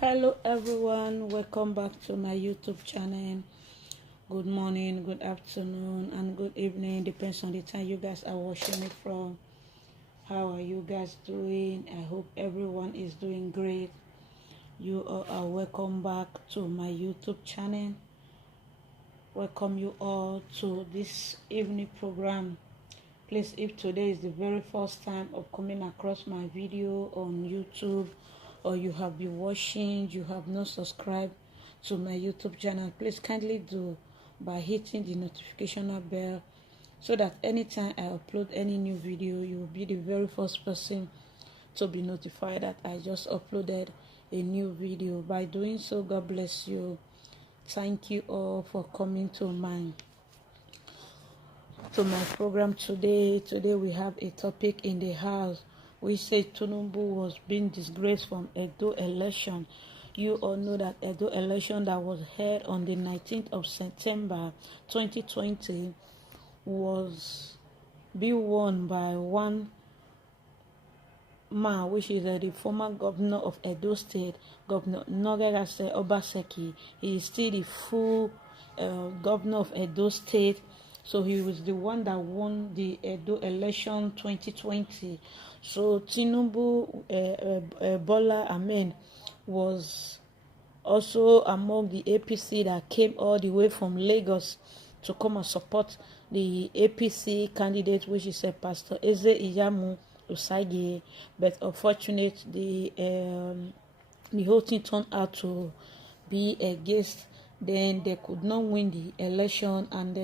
Hello everyone, welcome back to my YouTube channel. Good morning, good afternoon, and good evening, depends on the time you guys are watching it from. How are you guys doing? I hope everyone is doing great. You all are welcome back to my YouTube channel. Welcome you all to this evening program. Please, if today is the very first time of coming across my video on YouTube, or you have been watching, you have not subscribed to my YouTube channel, please kindly do by hitting the notification bell so that anytime I upload any new video, you will be the very first person to be notified that I just uploaded a new video. By doing so, God bless you. Thank you all for coming to my program today. Today we have a topic in the house. We say Tiunbu was being disgraced from Edo election. You all know that Edo election that was held on the 19th of September 2020 was being won by one man, which is the former governor of Edo State, Governor Nogegase Obaseki. He is still the full governor of Edo State. So he was the one that won the Edo election 2020. So Tiunbu Bola Ahmed was also among the APC that came all the way from Lagos to come and support the APC candidate, which is Pastor Edo'Oshiu. But unfortunately, the whole thing turned out to be against. Then they could not win the election, and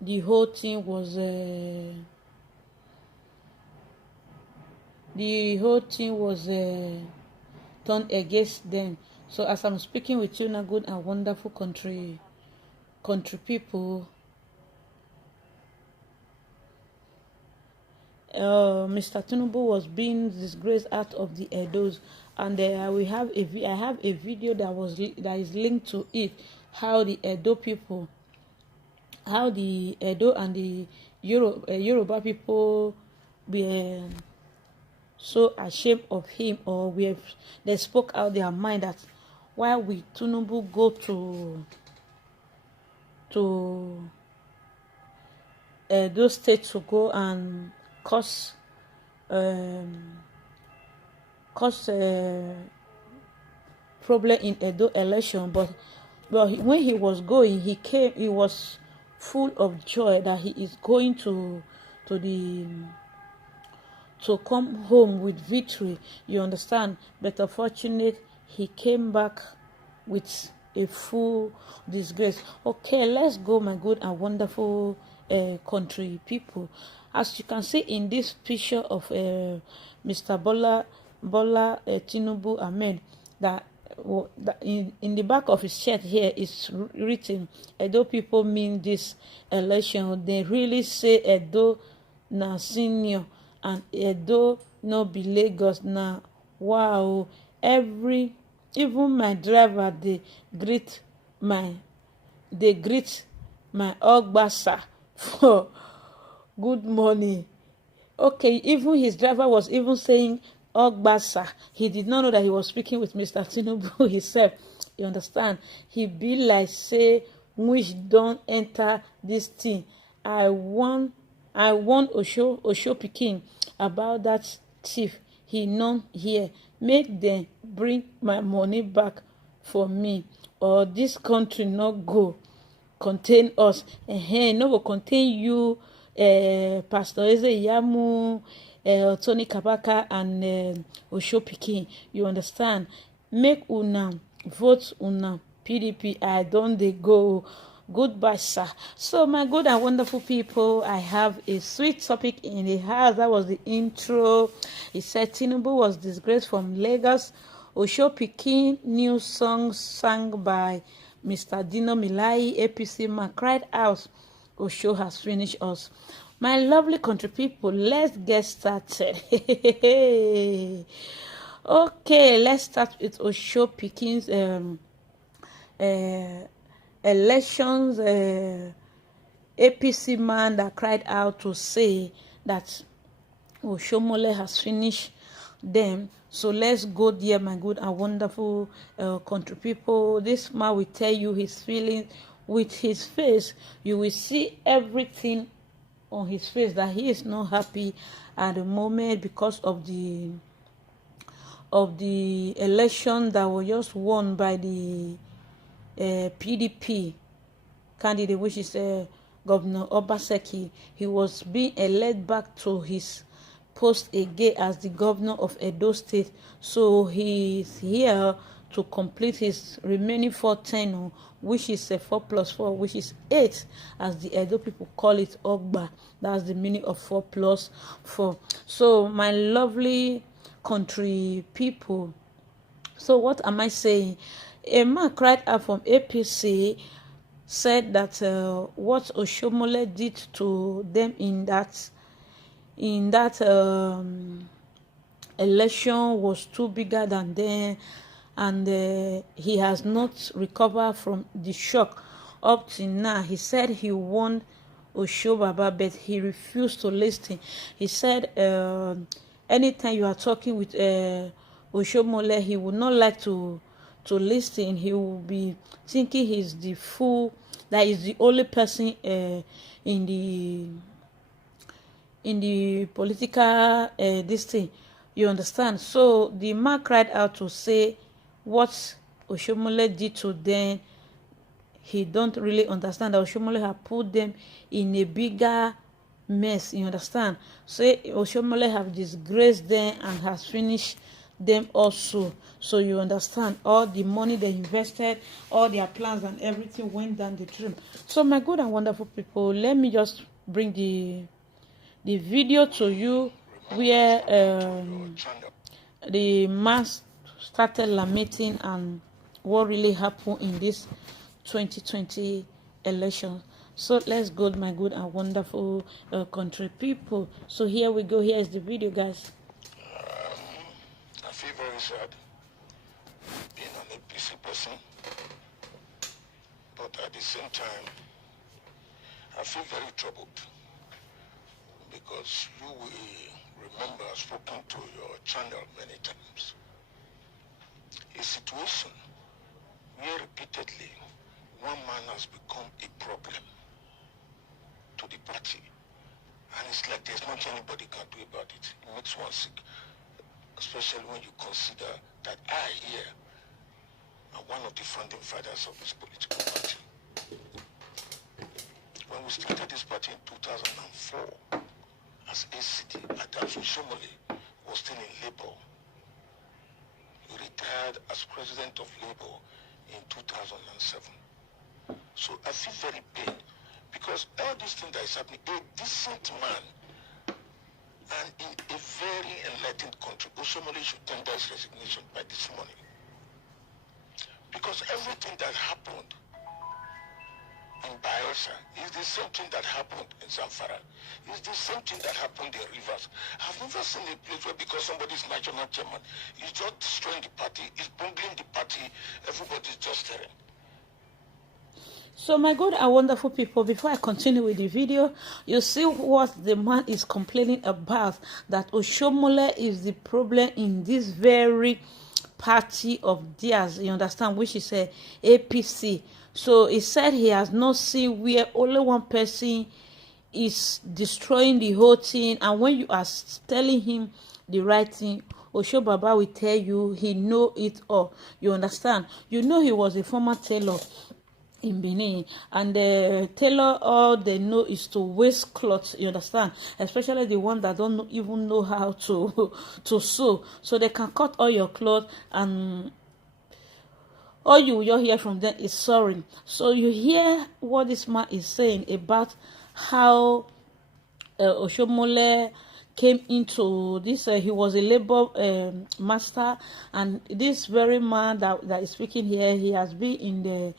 the whole thing was turned against them. So as I'm speaking with you now, good and wonderful country people, Mr. Tiunbu was being disgraced out of the Edos, and I have a video that is linked to it, how the Edo and the Yoruba people were so ashamed of him, or they spoke out their mind that why will Tiunbu go to Edo State to go and cause problem in Edo election. But when he was going, he was full of joy that he is going to come home with victory, you understand. But unfortunately, he came back with a full disgrace. Okay, let's go, my good and wonderful country people. As you can see in this picture of Mr. Bola Tiunbu Ahmed, that in the back of his shirt here is written, Edo people mean this election. They really say Edo na senior and Edo no be Lagos na. Wow, even my driver they greet my ogbasa for good morning. Okay, even his driver was even saying ogbasa. He did not know that he was speaking with Mr. Tiunbu himself. You understand? He be like, say, which don't enter this thing. I want Oshiuomle Pikin about that thief. He none here. Make them bring my money back for me, or this country not go contain us. No go contain you, Pastor Edo'Oshiu, Tony Kabaka, and Oshiuomle Pikin. You understand? Make una vote una PDP. I don't they go. Goodbye, sir. So, my good and wonderful people, I have a sweet topic in the house. That was the intro. It said Tiunbu was disgraced from Lagos. Oshiuomle Pikin, new song sung by Mr. Dino APC man cried out, Oshiuomle has finished us. My lovely country people, let's get started. Okay, let's start with Oshiuomle Pikin's elections. APC man that cried out to say that Oshiuomle has finished them. So let's go there, my good and wonderful country people. This man will tell you his feelings with his face. You will see everything on his face, that he is not happy at the moment because of the election that was just won by the PDP candidate, which is Governor Obaseki. He was being elected back to his post again as the governor of Edo State. So he is here to complete his remaining 4 tenure, which is a 4+4, which is 8, as the Edo people call it, Ogba. That's the meaning of 4+4. So my lovely country people, so what am I saying? A man cried out from APC, said that what Oshiuomle did to them in that election was too bigger than them, and he has not recovered from the shock up till now. He said he won Oshiuomle, but he refused to listen. He said anytime you are talking with Oshiuomle, he would not like to listen. He will be thinking he's the fool, that is the only person in the political this thing, you understand. So the man cried out to say what Oshiuomle did to them. He don't really understand that Oshiuomle have put them in a bigger mess, you understand. Say Oshiuomle have disgraced them and has finished them also. So you understand, all the money they invested, all their plans and everything went down the drain. So my good and wonderful people, let me just bring the video to you where the mass started lamenting and what really happened in this 2020 election. So let's go, my good and wonderful country people. So here we go. Here is the video, guys. I feel very sad being an APC person, but at the same time, I feel very troubled because you will remember I've spoken to your channel many times. A situation where repeatedly one man has become a problem to the party, and it's like there's nothing anybody can do about it. It makes one sick, especially when you consider that I here am one of the founding fathers of this political party. When we started this party in 2004 as ACT, Oshiuomle was still in Labour. He retired as president of Labour in 2007. So I feel very pained because all this thing that is happening, a decent man and in a very enlightened country, Oshiuomle should tender his resignation by this morning. Because everything that happened in Bayelsa is the same thing that happened in Zamfara. It's the same thing that happened in Rivers. I've never seen a place where because somebody is national chairman, he's just destroying the party, he's bungling the party, everybody's just staring. So my good and wonderful people, before I continue with the video, you see what the man is complaining about, that Oshiuomle is the problem in this very party of theirs, you understand, which is a APC. So he said he has not seen where only one person is destroying the whole thing, and when you are telling him the right thing, Oshiuomle will tell you he know it all, you understand. You know, he was a former tailor in Benin, and the tailor, all they know is to waste clothes, you understand, especially the one that don't even know how to sew. So they can cut all your clothes, and all you will hear from them is sorry. So you hear what this man is saying about how Oshiuomle came into this. He was a labor master, and this very man that is speaking here, he has been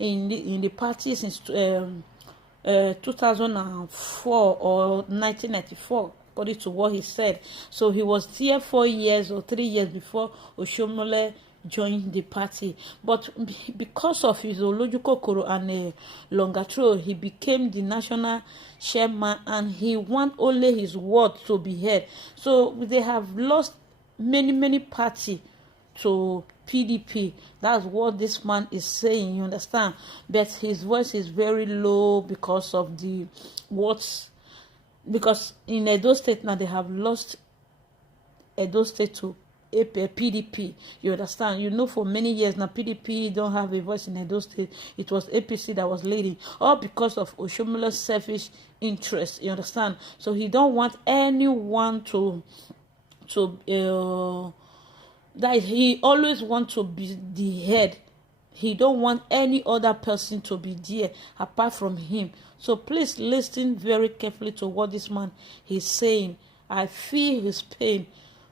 in the party since 2004 or 1994, according to what he said. So he was here 4 years or 3 years before Oshiuomle joined the party. But because of his zoological koro and longer throat, he became the national chairman, and he want only his word to be heard. So they have lost many party to PDP. That's what this man is saying, you understand? But his voice is very low because of the what's because in Edo State now they have lost Edo State to PDP. You understand? You know, for many years now, PDP don't have a voice in Edo State. It was APC that was leading, all because of Oshiuomle's selfish interest. You understand? So he don't want anyone to that he always want to be the head. He don't want any other person to be there apart from him. So please listen very carefully to what this man is saying. I feel his pain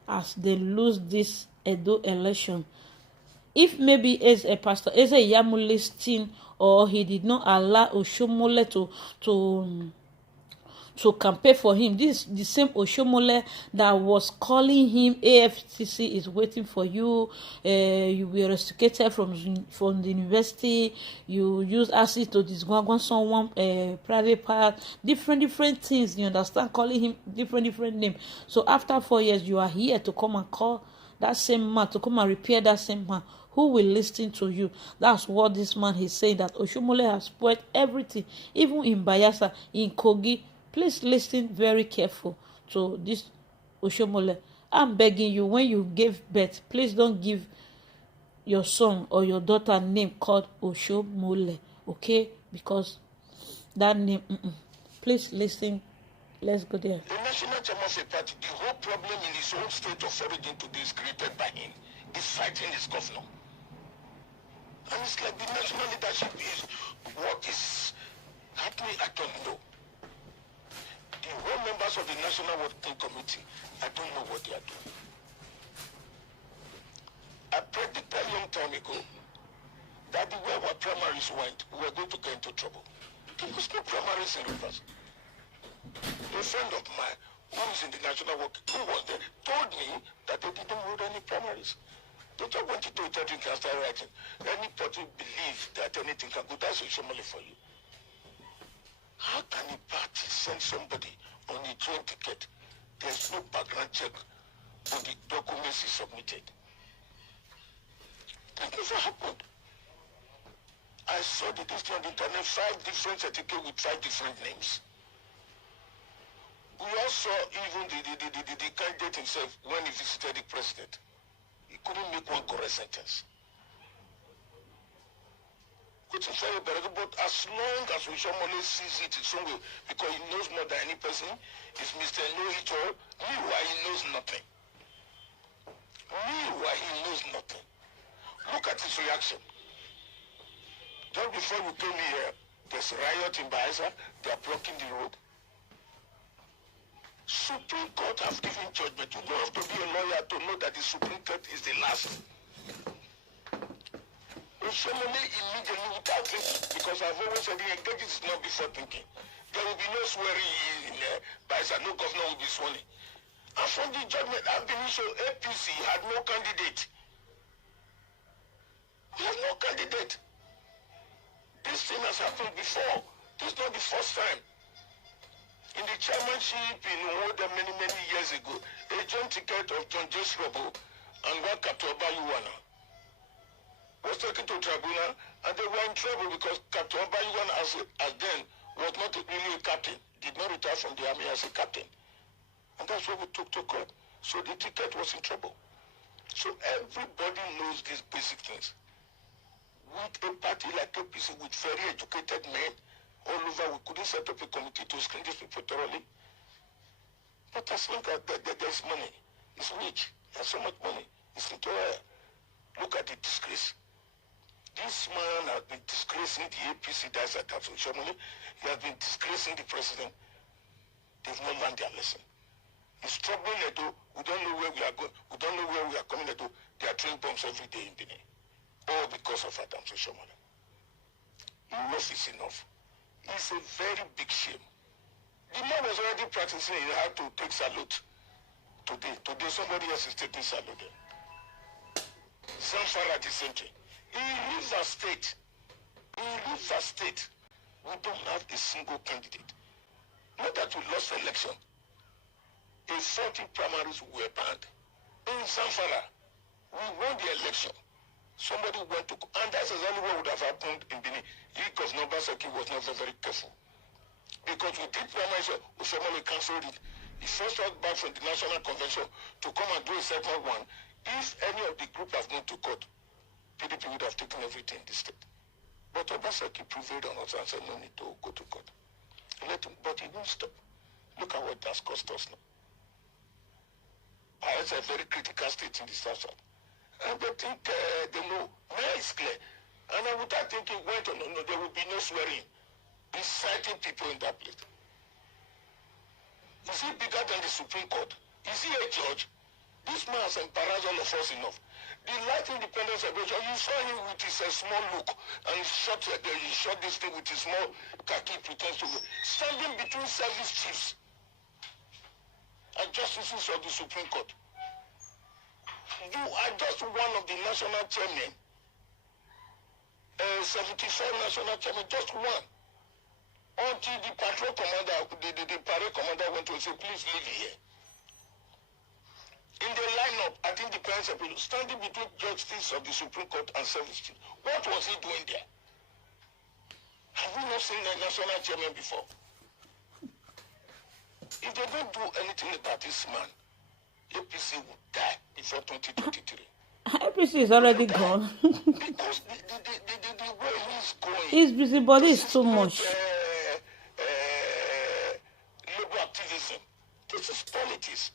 as they lose this Edo election. If maybe as a pastor, as a Yamu listing, or he did not allow Oshiuomle to campaign for him. This is the same Oshiuomle that was calling him, AFCC is waiting for you, you were restricted from the university, you use acid to disgorge someone private part, different things, you understand, calling him different name. So after 4 years, you are here to come and call that same man, to come and repair that same man. Who will listen to you? That's what this man is saying, that Oshiuomle has spoiled everything, even in Bayelsa, in Kogi. Please listen very careful to this Oshiuomle. I'm begging you, when you give birth, please don't give your son or your daughter a name called Oshiuomle, okay? Because that name, please listen. Let's go there. The national chairman of a party, the whole problem in his own state of origin today is created by him. He's fighting his governor. And it's like the national leadership is what is happening, I don't know. The whole members of the National Working Committee, I don't know what they are doing. I predicted a long time ago that the way our primaries went, we were going to get into trouble. There was no primaries in Rivers. A friend of mine who is in the National Working, who was there, told me that they didn't hold any primaries. They just wanted to tell you can start writing. Anybody believe that anything can go, that's Oshiuomle for you. How can a party send somebody on a train ticket? There's no background check on the documents he submitted. That never happened. I saw the list on the internet, 5 different certificates with 5 different names. We also even the candidate himself, when he visited the president, he couldn't make one correct sentence. Which is very bad, but as long as Oshiuomle sees it his own way, because he knows more than any person, is Mr. Know-it-all. Meanwhile, he knows nothing. Meanwhile, he knows nothing. Look at his reaction. Just before you came here, there's a riot in Bayelsa, they are blocking the road. Supreme Court have given judgment. You don't have to be a lawyer to know that the Supreme Court is the last. Oshiuomle immediately, without thinking, because I've always said the engages is not before thinking. There will be no swearing in Bayelsa, no governor will be sworn in. And from the judgment, I've been issued, APC had no candidate. We have no candidate. This thing has happened before. This is not the first time. In the chairmanship in Owoda many years ago, a joint ticket of John J. Srobo and Wakatoba Yuwana was taken to tribunal, and they were in trouble because Katoba Yuwana as then was not really a captain, did not retire from the army as a captain. And that's what we took to court. So the ticket was in trouble. So everybody knows these basic things. With a party like APC, with very educated men all over, we couldn't set up a committee to screen these people thoroughly. But as long as there's money, it's rich, there's so much money, it's into look at the disgrace. This man has been disgracing the APC, that's at Oshiuomle. He has been disgracing the president. They've not learned their lesson. It's troubling Edo. We don't know where we are going. We don't know where we are coming Edo. They are throwing bombs every day in Benin. All because of Oshiuomle. Enough is enough. It's a very big shame. The man was already practicing how to take salute. Today somebody else is taking salute. Zamfara the same thing. In Rivers State, we don't have a single candidate. Not that we lost the election. In 40 primaries were banned. In Zamfara, we won the election. Somebody went to, and that's exactly what would have happened in Benin because Obaseki was not very careful. Because we did promise Oshiuomle cancelled it. He first got back from the National Convention to come and do a second one. If any of the group have gone to court, PDP would have taken everything in the state. But Obaseki prevailed on us and said no need to go to court. But he won't stop. Look at what that's cost us now. It's a very critical state in the south. And they think they know. Now it's clear. And I would start thinking, wait, no, there will be no swearing. He's citing people in that place. Is he bigger than the Supreme Court? Is he a judge? This man has embarrassed all of us enough. The Light Independence Celebration, you saw him with his small look, and he shot this thing with his small khaki pretense to standing between service chiefs and justices of the Supreme Court. You are just one of the national chairmen, 74 national chairmen, just one. Until the patrol commander, the parade commander went to say, please leave here. In the lineup, at Independence Celebration, standing between justice of the Supreme Court and service chief. What was he doing there? Have we not seen a national chairman before? If they don't do anything about this man, APC will die before 2023. APC is already gone. Because the way he's going... His busybody is too much. Labor activism. This is politics.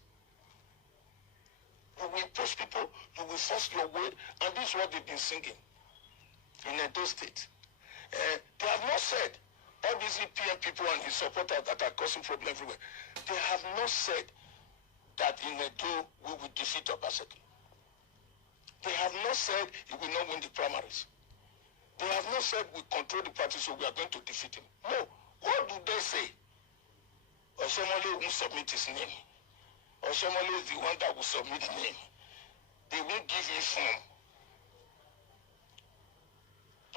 You will push people, you will force your way, and this is what they've been singing in Edo State. They have not said, all these EPM people and his supporters that are causing problems everywhere, they have not said that in Edo we will defeat Obaseki. They have not said he will not win the primaries. They have not said we control the party, so we are going to defeat him. No. What do they say? Oshiuomle won't submit his name. Oshiuomle is the one that will submit name. They won't give me form.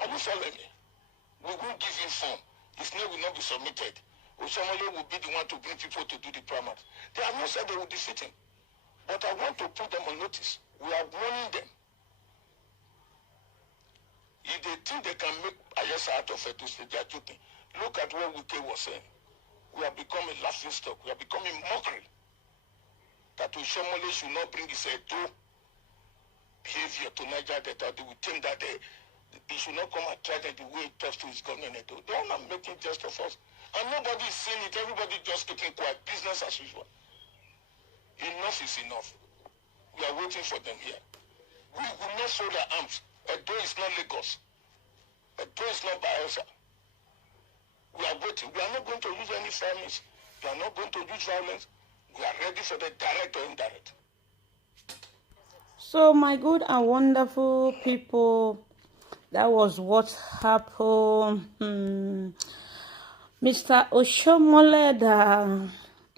Are you following me? We won't give him form. His name will not be submitted. Oshiuomle will be the one to bring people to do the primaries. They have not said they will defeat him. But I want to put them on notice. We are warning them. If they think they can make Ayesa out of it, they are joking. Look at what Wike was saying. We are becoming laughing stock. We are becoming mockery. That Oshiuomle should not bring his Edo behavior to Niger Delta. They will think that he should not come and try that the way he talks to his government Edo. They are not making jest of us. And nobody is seeing it. Everybody just keeping quiet. Business as usual. Enough is enough. We are waiting for them here. We will not fold our arms. Edo is not Lagos. Edo is not Bayelsa. We are waiting. We are not going to use any violence. We are not going to use violence. We are ready for the direct or indirect. So, my good and wonderful people, that was what happened. Mr. Oshiuomle that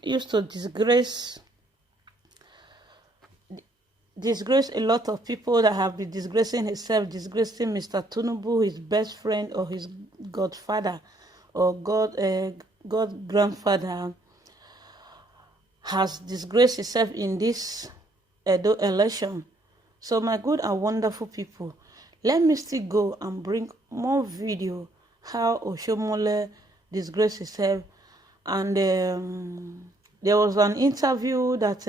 used to disgrace a lot of people, that have been disgracing himself, disgracing Mr. Tiunbu, his best friend or his godfather or God grandfather, has disgraced himself in this Edo election. So my good and wonderful people, let me still go and bring more video how Oshiuomle disgraced himself. And there was an interview that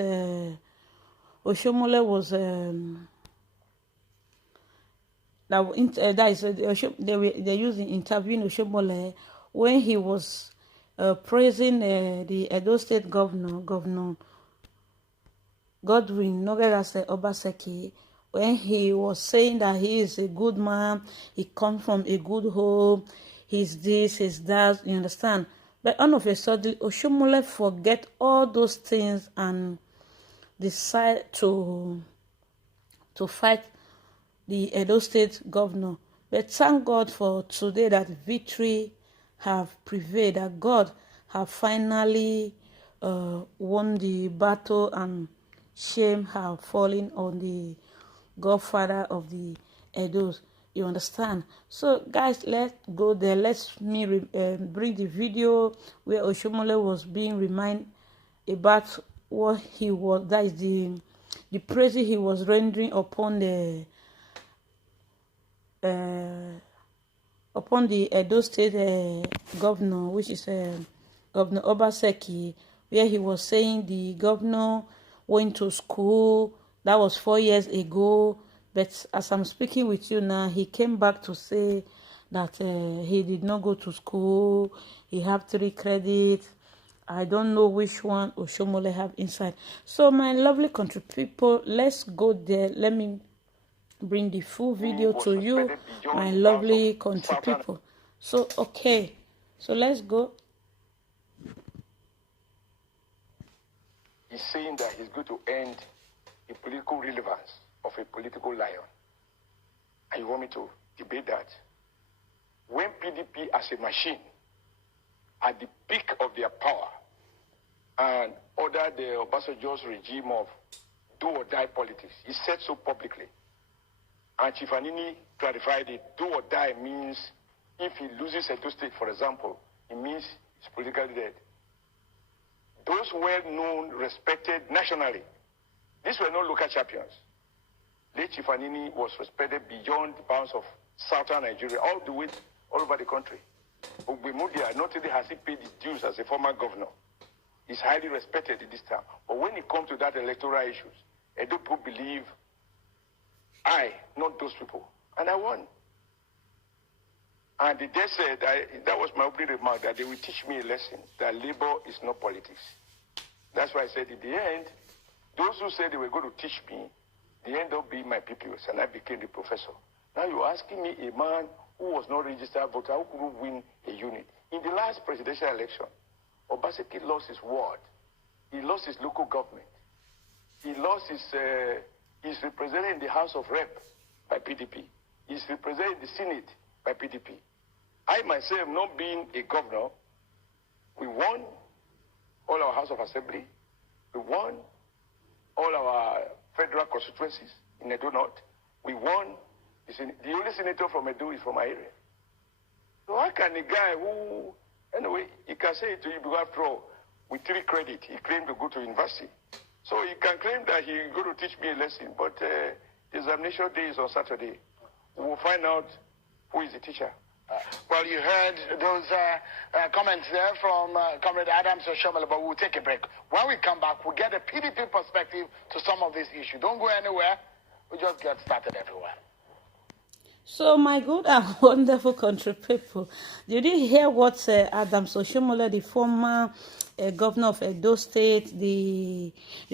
Oshiuomle was they used in interviewing Oshiuomle when he was praising the Edo State Governor Godwin Nogerase Obaseki, when he was saying that he is a good man, he comes from a good home, he's this, he's that, you understand? But all of a sudden, Oshiuomle forget all those things and decide to fight the Edo State Governor. But thank God for today that victory have prevailed, that God have finally won the battle and shame have fallen on the godfather of the Edos. You understand? So guys, let's go there. Let me bring the video where Oshiuomle was being reminded about what he was. That is the praise he was rendering upon the Edo State governor, which is Governor Obaseki, where he was saying the governor went to school. That was 4 years ago. But as I'm speaking with you now, he came back to say that he did not go to school. He have 3 credits. I don't know which one Oshiuomle have inside. So my lovely country people, let's go there. Let me bring the full video to you, my lovely country people. So okay, so let's go. He's saying that he's going to end the political relevance of a political lion. And you want me to debate that? When PDP as a machine, at the peak of their power, and ordered the Obasanjo's regime of do-or-die politics, he said so publicly. And Chief Anini clarified it. Do-or-die means if he loses Edo State, for example, it means he's politically dead. Those well-known, respected nationally, these were not local champions. Late Chief Anini was respected beyond the bounds of southern Nigeria, all the way, all over the country. Ogbemudia, not only has he paid his dues as a former governor, he's highly respected in this town. But when it comes to that electoral issues, Edo people believe I, not those people. And I won. And they said, that was my opening remark, that they will teach me a lesson, that labor is not politics. That's why I said in the end, those who said they were going to teach me, they end up being my pupils, and I became the professor. Now you're asking me, a man who was not registered voter, how could win a unit? In the last presidential election, Obaseki lost his ward. He lost his local government. He lost his, he's represented in the House of Rep by PDP. He's represented in the Senate by PDP. I myself, not being a governor, we won all our House of Assembly. We won all our federal constituencies in Edo North. We won. The only senator from Edo is from my area. So how can a guy who, anyway, he can say it to you because after all, with 3 credit, he claimed to go to university. So he can claim that he's going to teach me a lesson, but the examination day is on Saturday. We will find out who is the teacher. Well, you heard those comments there from Comrade Oshiuomle, but we'll take a break. When we come back, we'll get a PDP perspective to some of these issues. Don't go anywhere. We'll just get started everywhere. So, my good and wonderful country people, did you hear what Oshiuomle, the former governor of Edo State, the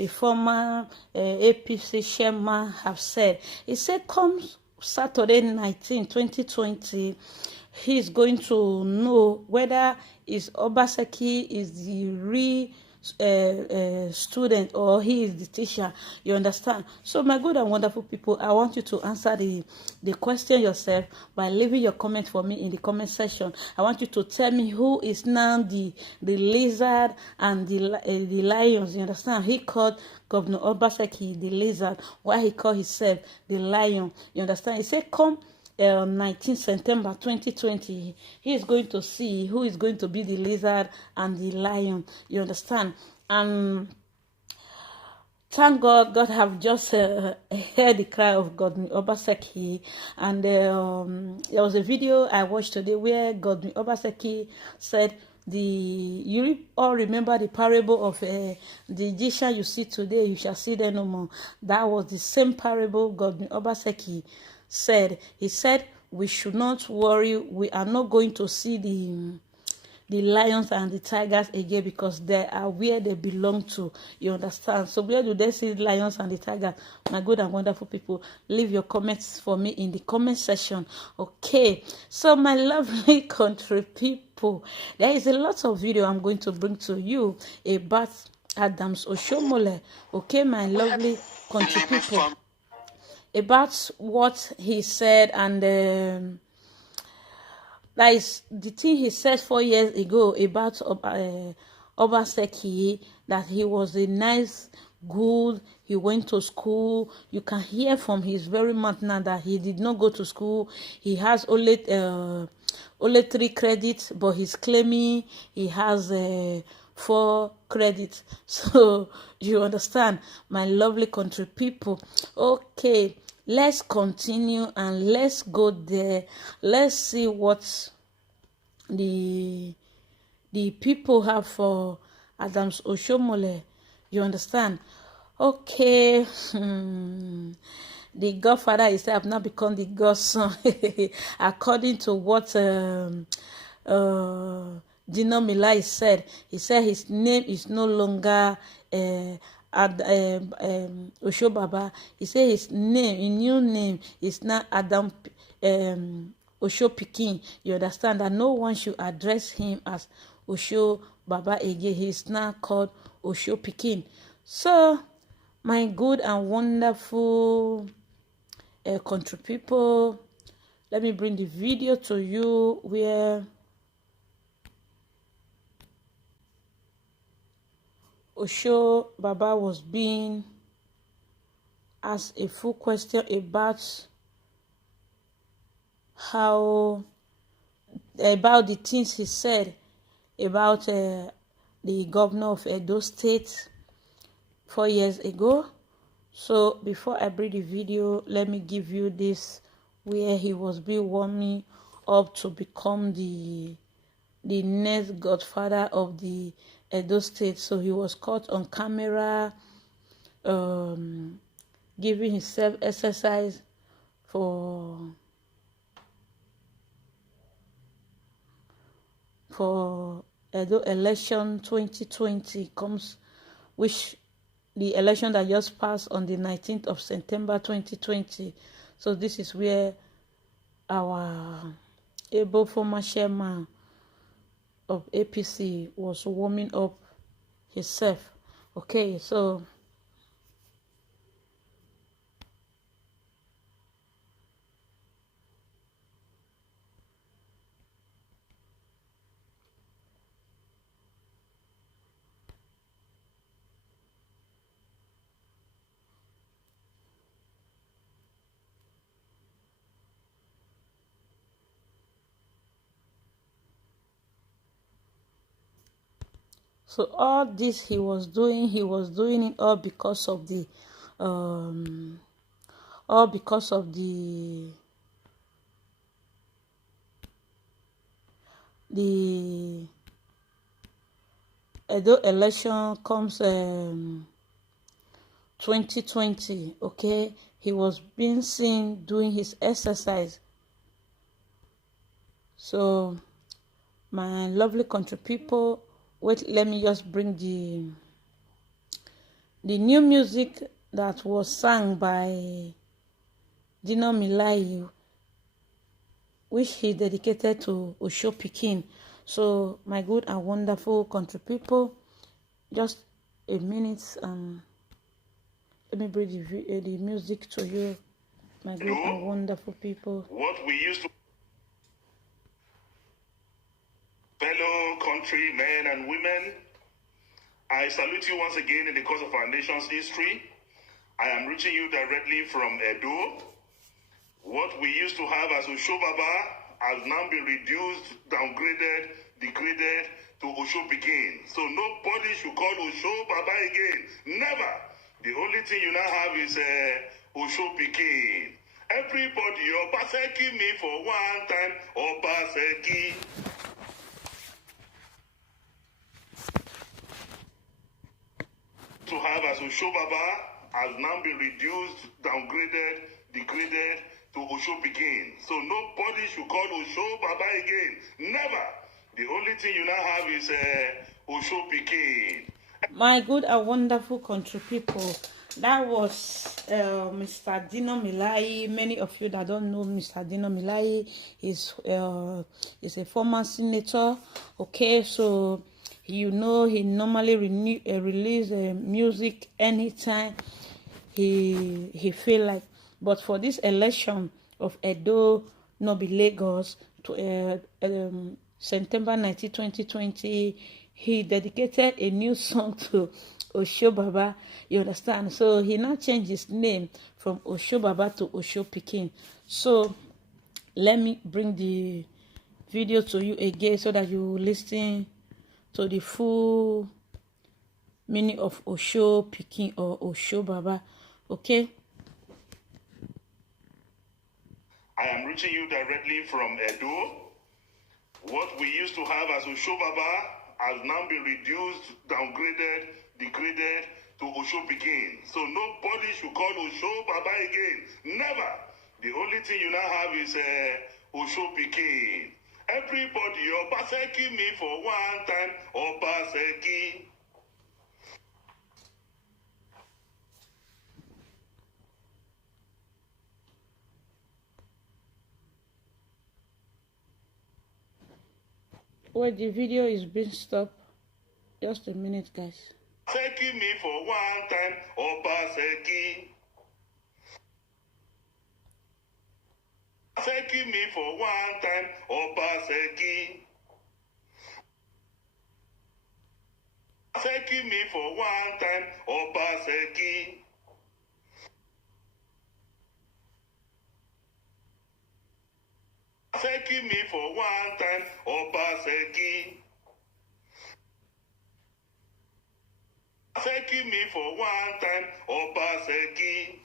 former APC chairman, have said? He said, come Saturday 19, 2020, he's going to know whether Obaseki is the real student or he is the teacher. You understand? So my good and wonderful people, I want you to answer the question yourself by leaving your comment for me in the comment section. I want you to tell me who is now the lizard and the lions. You understand? He called Governor Obaseki the lizard, while he called himself the lion. You understand? He said, come 19 September 2020, he is going to see who is going to be the lizard and the lion. You understand? And thank God, God have just heard the cry of Godwin Obaseki. And there was a video I watched today where Godwin Obaseki said, you all remember the parable of the Egyptian you see today, you shall see them no more. That was the same parable Godwin Obaseki said. He said, we should not worry, we are not going to see the lions and the tigers again because they are where they belong to. You understand? So where do they see the lions and the tigers? My good and wonderful people, leave your comments for me in the comment section. Okay, so my lovely country people, there is a lot of video I'm going to bring to you about Oshiuomle. Okay, my lovely country people, about what he said, and that is the thing he said 4 years ago about Obaseki, that he was a nice, good, he went to school. You can hear from his very mouth now that he did not go to school. He has only 3 credits, but he's claiming he has for credit. So you understand, my lovely country people. Okay, let's continue and let's go there. Let's see what the people have for Adams Oshiuomle. You understand? Okay. The godfather himself now become the godson. According to what Dino said, he said his name is no longer Osho Baba. He said his new name is now Adam Osho Pikin. You understand that no one should address him as Osho Baba again. He is now called Osho Pikin. So, my good and wonderful country people, let me bring the video to you where Osho Baba was being asked a full question about the things he said about the governor of Edo State 4 years ago. So before I bring the video, let me give you this where he was being warming up to become the next godfather of the Edo State. So he was caught on camera giving himself exercise for Edo election 2020 comes, which the election that just passed on the 19th of September 2020. So this is where our able former chairman of APC was warming up himself. Okay, so all this he was doing it all because of the Edo election comes 2020. Okay, he was being seen doing his exercise. So my lovely country people, wait, let me just bring the new music that was sung by Dino, which he dedicated to Osho Pikin. So my good and wonderful country people, just a minute, let me bring the music to you, my good and wonderful people. What we used to, fellow countrymen and women, I salute you once again in the course of our nation's history. I am reaching you directly from Edo. What we used to have as Osho Baba has now been reduced, downgraded, degraded to Osho Pikin. So nobody should call Osho Baba again. Never. The only thing you now have is Osho Pikin. Everybody, Obaseki me for one time, Obaseki. To have as Osho Baba has now been reduced, downgraded, degraded to Osho Pikin. So nobody should call Osho Baba again. Never. The only thing you now have is Osho Pikin. My good and wonderful country people, that was Mr. Dino. Many of you that don't know Mr. Dino is a former senator. Okay, so you know he normally release music anytime he feel like. But for this election of Edo, no be Lagos, to September 19, 2020, he dedicated a new song to Osho Baba. You understand? So he now changed his name from Osho Baba to Osho Pikin. So let me bring the video to you again so that you listen So the full meaning of Osho Pikin or Osho Baba. Okay. I am reaching you directly from Edo. What we used to have as Osho Baba has now been reduced, downgraded, degraded to Osho Pikin. So nobody should call Osho Baba again. Never. The only thing you now have is Osho Pikin. Everybody, Obaseki me for one time, Obaseki. Wait, the video is being stopped. Just a minute, guys. Obaseki me for one time, Obaseki. Obaseki me for one time, Obaseki. Obaseki me for one time, Obaseki. Obaseki me for one time, Obaseki. Obaseki me for one time, Obaseki.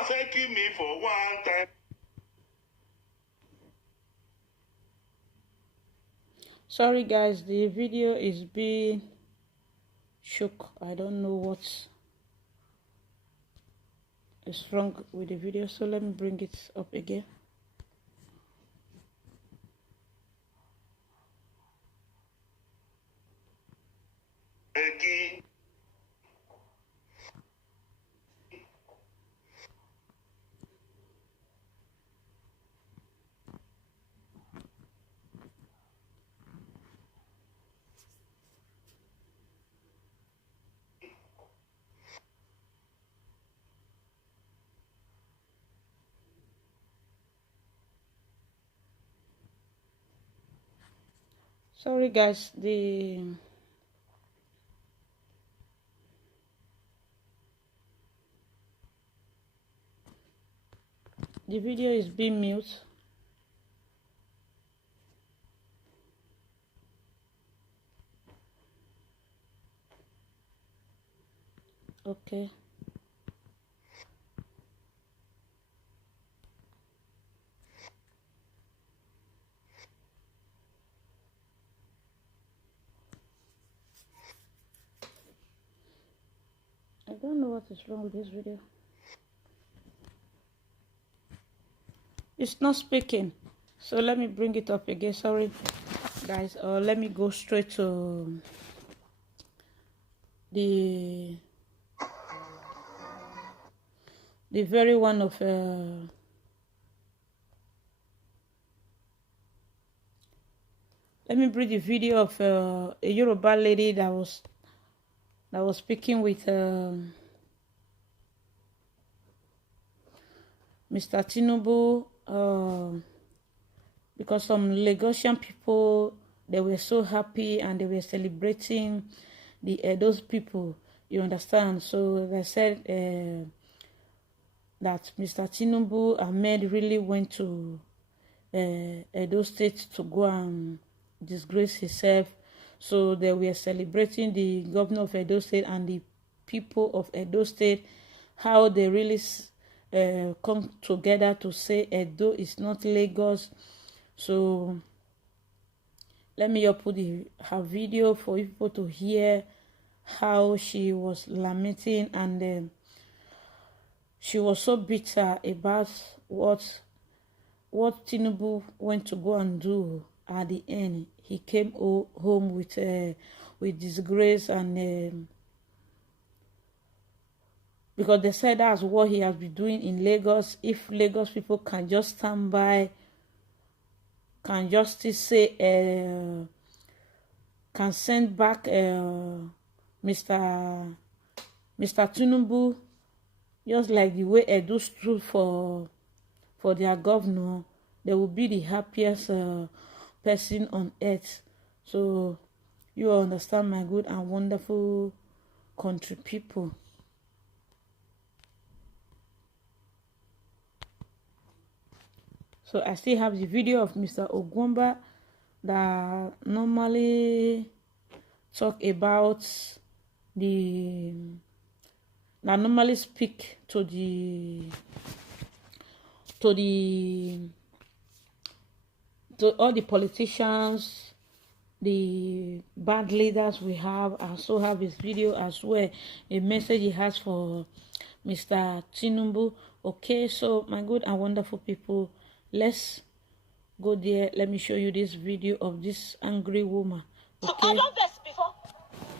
Obaseki me for one time. Sorry, guys, the video is being shook. I don't know what is wrong with the video, so let me bring it up again. Sorry, guys, the video is being mute. Okay. I don't know what is wrong with this video. It's not speaking. So let me bring it up again. Sorry, guys. Let me go straight to the very one of let me bring the video of a Yoruba lady that was speaking with Mr. Tiunbu, because some Lagosian people, they were so happy and they were celebrating those people, you understand? So they said that Mr. Tiunbu Ahmed really went to Edo State to go and disgrace himself. So they were celebrating the governor of Edo State and the people of Edo State, how they really come together to say Edo is not Lagos. So let me put her video for people to hear how she was lamenting, and she was so bitter about what Tinubu went to go and do. At the end, he came home with disgrace, and because they said that's what he has been doing in Lagos. If Lagos people can just stand by, can justice say, can send back Mr. Tinubu, just like the way Edo stood for their governor, they will be the happiest person on earth. So you understand, my good and wonderful country people. So I still have the video of Mr. Ogwumba that normally talk about that normally speak to all the politicians, the bad leaders we have. I also have his video as well, a message he has for Mr. Tiunbu. Okay, so my good and wonderful people, let's go there. Let me show you this video of this angry woman. Okay. I don't vex before.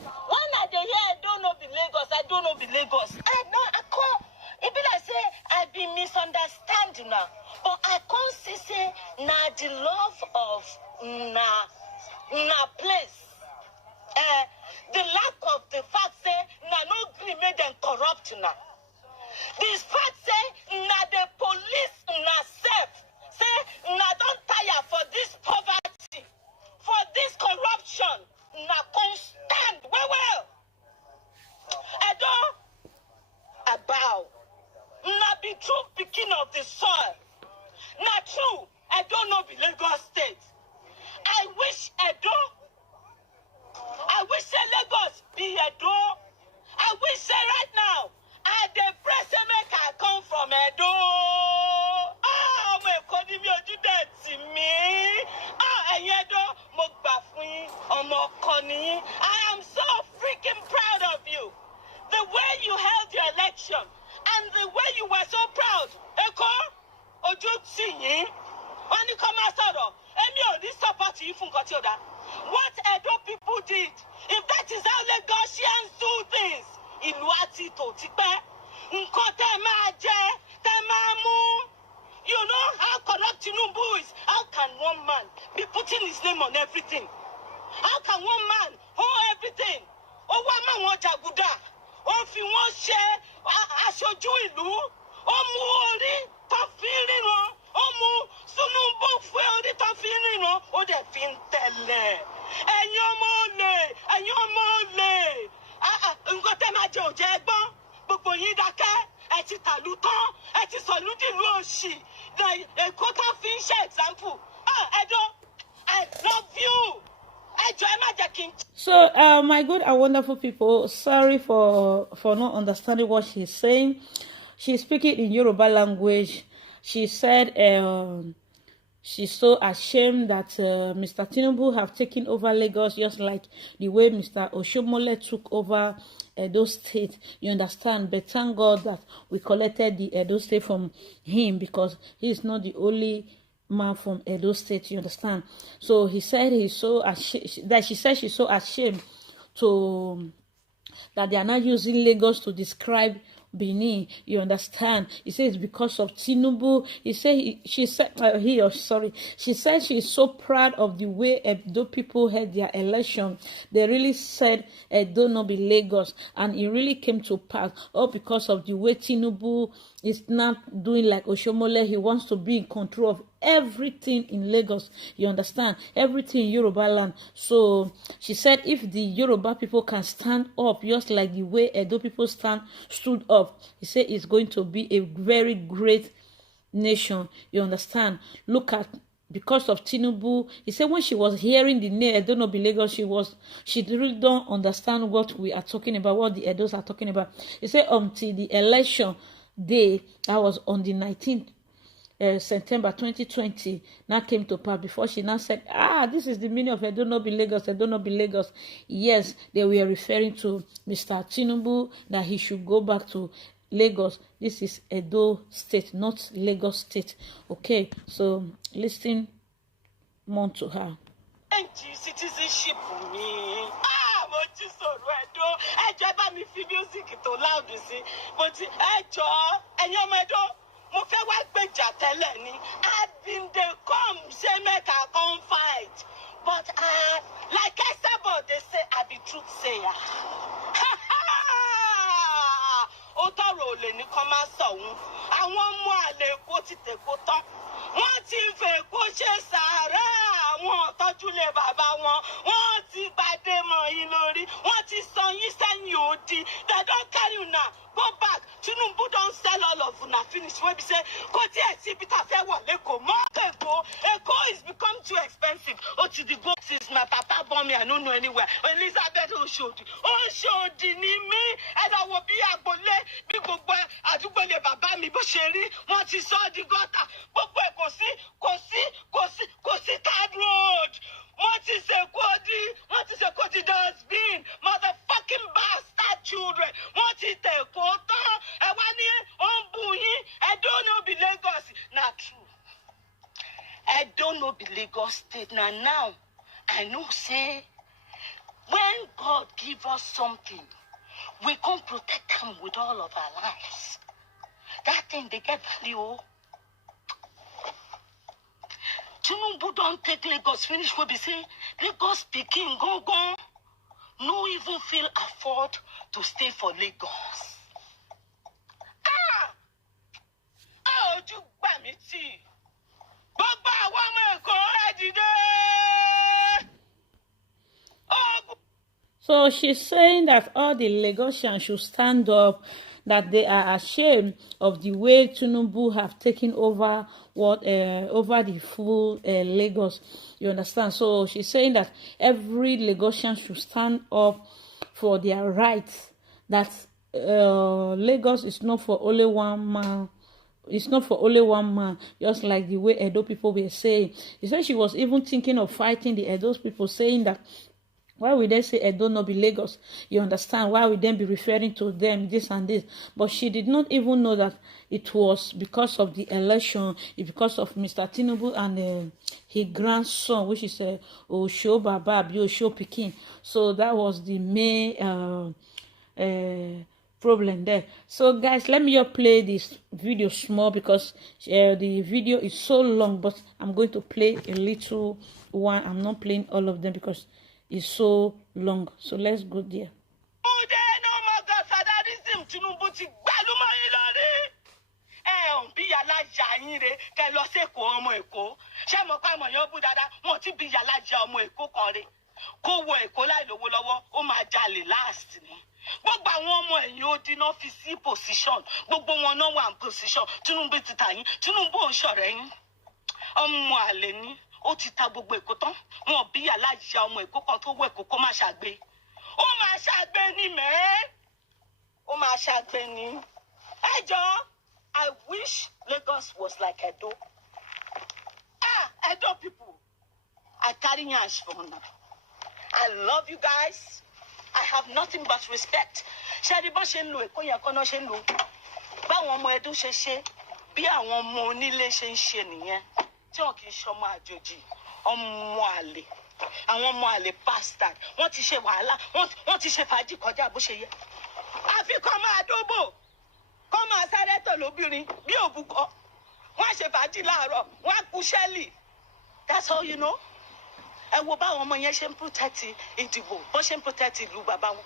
When I dey hear I don't know the Lagos, I don't know the Lagos. I call. It be like say I be misunderstanding now, but I can't say na the love of na place. The lack of the fact say na no gree make them corrupt now. This fact say na the police na safe. Say na don't tire for this poverty, for this corruption. Na constant. Well. I don't bow. Na be true Pikin of the soil. Na true. I don't know the Lagos state. I wish say Lagos be Edo. I wish say right now I dey press make I come from Edo. My kodi mi ojú dẹ̀ tì mí. Edo mo gbà fún yín, ọmọ ọkọ ni yín. I am so freaking proud of you. The way you held your election and the way you were so proud. Eko ojú tì yín. Wọ́n ní kó má sọ̀rọ̀. Èmi ò ní support yín fún nǹkan tí ó dá. What Edo people did, if that is how Lagosians do things, ìlú àti tò ti pẹ́. Nǹkan tẹ́ máa jẹ, tẹ́ máa mú. You know how corrupt Tiunbu is. How can one man be putting his name on everything? How can one man hold everything? Ó wá máa wọn jàgùdà. Ó fi wọ́n ṣe aṣojú ìlú. Ó mú orí tó fi ríran. Ó mú Tiunbu fún orí tó fi ríran. Ó dẹ̀ fi ń tẹ̀lé. Ẹ̀yin ọmọ olè. Nǹkan tẹ́ máa jẹ òjẹ́ ẹgbọ́n. Gbogbo yín dákẹ́. Ẹ ti tàlú tán. Ẹ ti sọ̀lú dìlú òṣì. Èkó tó fi ń ṣe example. Edo, I love you. So, my good and wonderful people, sorry for not understanding what she's saying. She's speaking in Yoruba language. She said she's so ashamed that Mr. Tiunbu have taken over Lagos just like the way Mr. Oshiuomle took over Edo State. You understand? But thank God that we collected the Edo State from him, because he is not the only man from Edo State. You understand? So he said he's so ashamed, that she said she's so ashamed that they are not using Lagos to describe Benin. You understand? He says because of Tiunbu. She said she's so proud of the way Edo people had their election. They really said Edo no be Lagos, and it really came to pass. All because of the way Tiunbu is not doing like Oshiuomle. He wants to be in control of everything in Lagos. You understand? Everything in Yoruba land. So she said if the Yoruba people can stand up just like the way Edo people stood up, he said it's going to be a very great nation. You understand? Look at, because of Tiunbu, he said when she was hearing the name Edo no be Lagos, she really don't understand what we are talking about, what the Edos are talking about. He said until the election day, that was on the 19th September 2020, now came to pass, before she now said, this is the meaning of Edo no be Lagos, Edo no be Lagos. Yes, they were referring to Mr. Tiunbu, that he should go back to Lagos. This is Edo State, not Lagos State. Okay, so listen more to her. Citizenship me. Mo ti sọ̀rọ̀ Edo. Ẹjọ́ bá mi fi music tó loud sí. Mo ti ẹjọ́ ẹ̀yin ọmọ Edo. Mo fẹ́ wá gbèjà tẹ́lẹ̀ ni. I've been dey come say make I come fight. But like I said, but they say I be truth sayer. Ó tọrọ olè ní kọ́ máa sọ̀hún. Àwọn ọmọ àlè Èkó ti tèkó tán. Wọ́n ti fẹ́ Èkó ṣe sàárà. Àwọn tọ́jú lé bàbá wọn. Wọ́n ti gbàdé mọ́ yín lórí. Wọ́n ti sọ yín sẹ́yìn òdì. They don't carry you now. Go back. Tiunbu don't sell all of una finish. When we say, go there, see, Peter said, what, Eko, Eko is become too expensive. Oh, to the go, since my papa born me, I don't know anywhere. Elizabeth Oshodi, ni me, and I will be a bole, big boy, I do believe Baba mi, but Sherry, what is all the gutter, but Kosi, Card Road. What is a Kodi dustbin? Motherfucking bastard children. What is a Kota? I want here on Buyi. I don't know be Lagos. Not true. I don't know be Lagos State. Now, I know say, when God give us something, we can protect them with all of our lives. That thing, they get value. Tiunbu don't take Lagos finish what be say Lagos Pikin go. No even feel afford to stay for Lagos. You bamiti. Baba wame ko edide. So she's saying that all the Lagosians should stand up, that they are ashamed of the way Tiunbu have taken over over the full Lagos. You understand? So she's saying that every Lagosian should stand up for their rights. That Lagos is not for only one man. It's not for only one man, just like the way Edo people were saying. She said she was even thinking of fighting the Edo people, saying that why would they say Edo not be Lagos? You understand? Why would they be referring to them this and this? But she did not even know that it was because of the election, because of Mr. Tinubu and his grandson, which is Oshiuomle, Pikin. So that was the main problem there. So guys, let me just play this video small because the video is so long, but I'm going to play a little one. I'm not playing all of them because it's so long. So let's go there. Gbogbo àwọn ọmọ ẹ̀yìn odi náà fi sí position, gbogbo wọn náà wà ní position. Tinubu ti tà yín, Tinubu ò ń ṣọ̀rẹ́ yín, ọmọ àlè ni ó ti ta gbogbo Èkó tán. Wọn bí alájà ọmọ Èkó kan tó wọ Èkó kó má ṣàgbé, ó máa ṣàgbé ni mẹ́ẹ́, ó máa ṣàgbé ni. Ẹ jọ̀ọ́, I wish Lagos was like Edo. Edo people, I carry yansh for now. I love you guys. I have nothing but respect. Shariba shenlo Èkó yẹn kono shenlo. Báwọn ọmọ Edo ṣe ṣe, bí àwọn ọmọ onílé ṣe ń ṣe nìyẹn. Tí wọ́n kì í ṣọmọ àjòjì, ọmọ àlè. Àwọn ọmọ àlè bastard. Wọ́n ti ṣe wàhálà, wọ́n ti ṣe fàájì kọjá bó ṣe yẹ. Àfi kọ́ máa dóbò, kọ́ máa sáré tọ̀ lóbìnrin bí òbúkọ. Wọ́n ṣe fàájì láàárọ̀, wọ́n kú ṣẹ́lì. That's all you know. Ẹ wo báwọn ọmọ yẹn ṣe ń protect ìdìbò, bó ṣe ń protect ìlú bàbá wọn.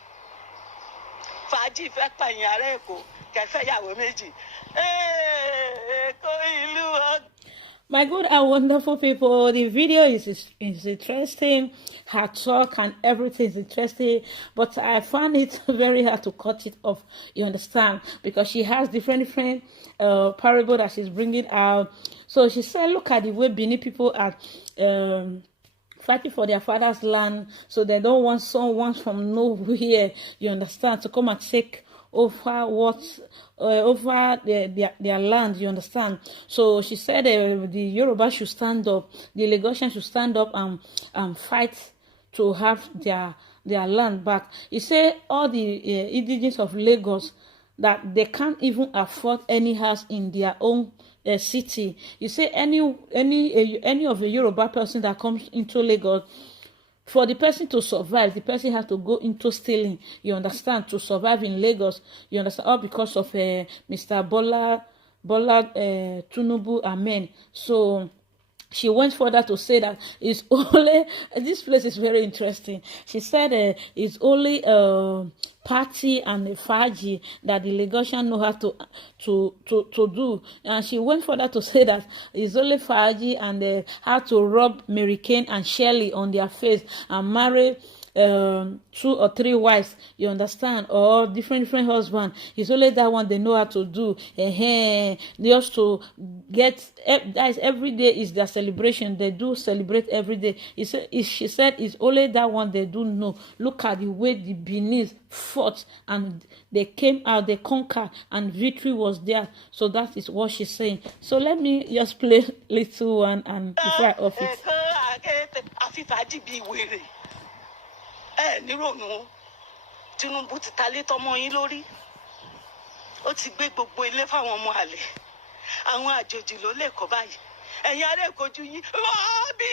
Fàájì fẹ́ pààyàn ará Èkó, kẹfẹ́ ìyàwó méjì. Èkó ìlú ọgbà. My good and wonderful people, the video is interesting. Her talk and everything is interesting, but I found it very hard to cut it off. You understand? Because she has different parable that she's bringing out. So she said, look at the way Benin people are fighting for their father's land, so they don't want someone from nowhere, you understand, to come and take over over their land, you understand. So she said the Yoruba should stand up, the Lagosians should stand up and fight to have their land back. He said all the indigenous of Lagos, that they can't even afford any house in their own city. You say any of the Yoruba person that comes into Lagos, for the person to survive, the person has to go into stealing, you understand, to survive in Lagos, you understand, all because of Mr. Bola Tinubu, amen. So she went further to say that it's only, this place is very interesting. She said it's only party and faji that the Lagosian know how to do. And she went further to say that it's only faji and how to rub Mary Kane and Shirley on their face and marry 2 or 3 wives, you understand, or different husbands. It's only that one they know how to do. Just to get, guys, every day is their celebration. They do celebrate every day. She said it's only that one they do know. Look at the way the Benin fought and they came out, they conquered, and victory was there. So that is what she's saying. So let me just play little one and before I off it. Tinubu ti ta lé tọmọ yín lórí. Ó ti gbé gbogbo ilé fáwọn ọmọ àlè. Àwọn àjòjì ló lè kọ́ báyìí. Ẹ̀yin ará Ìkojú yín, Bobby!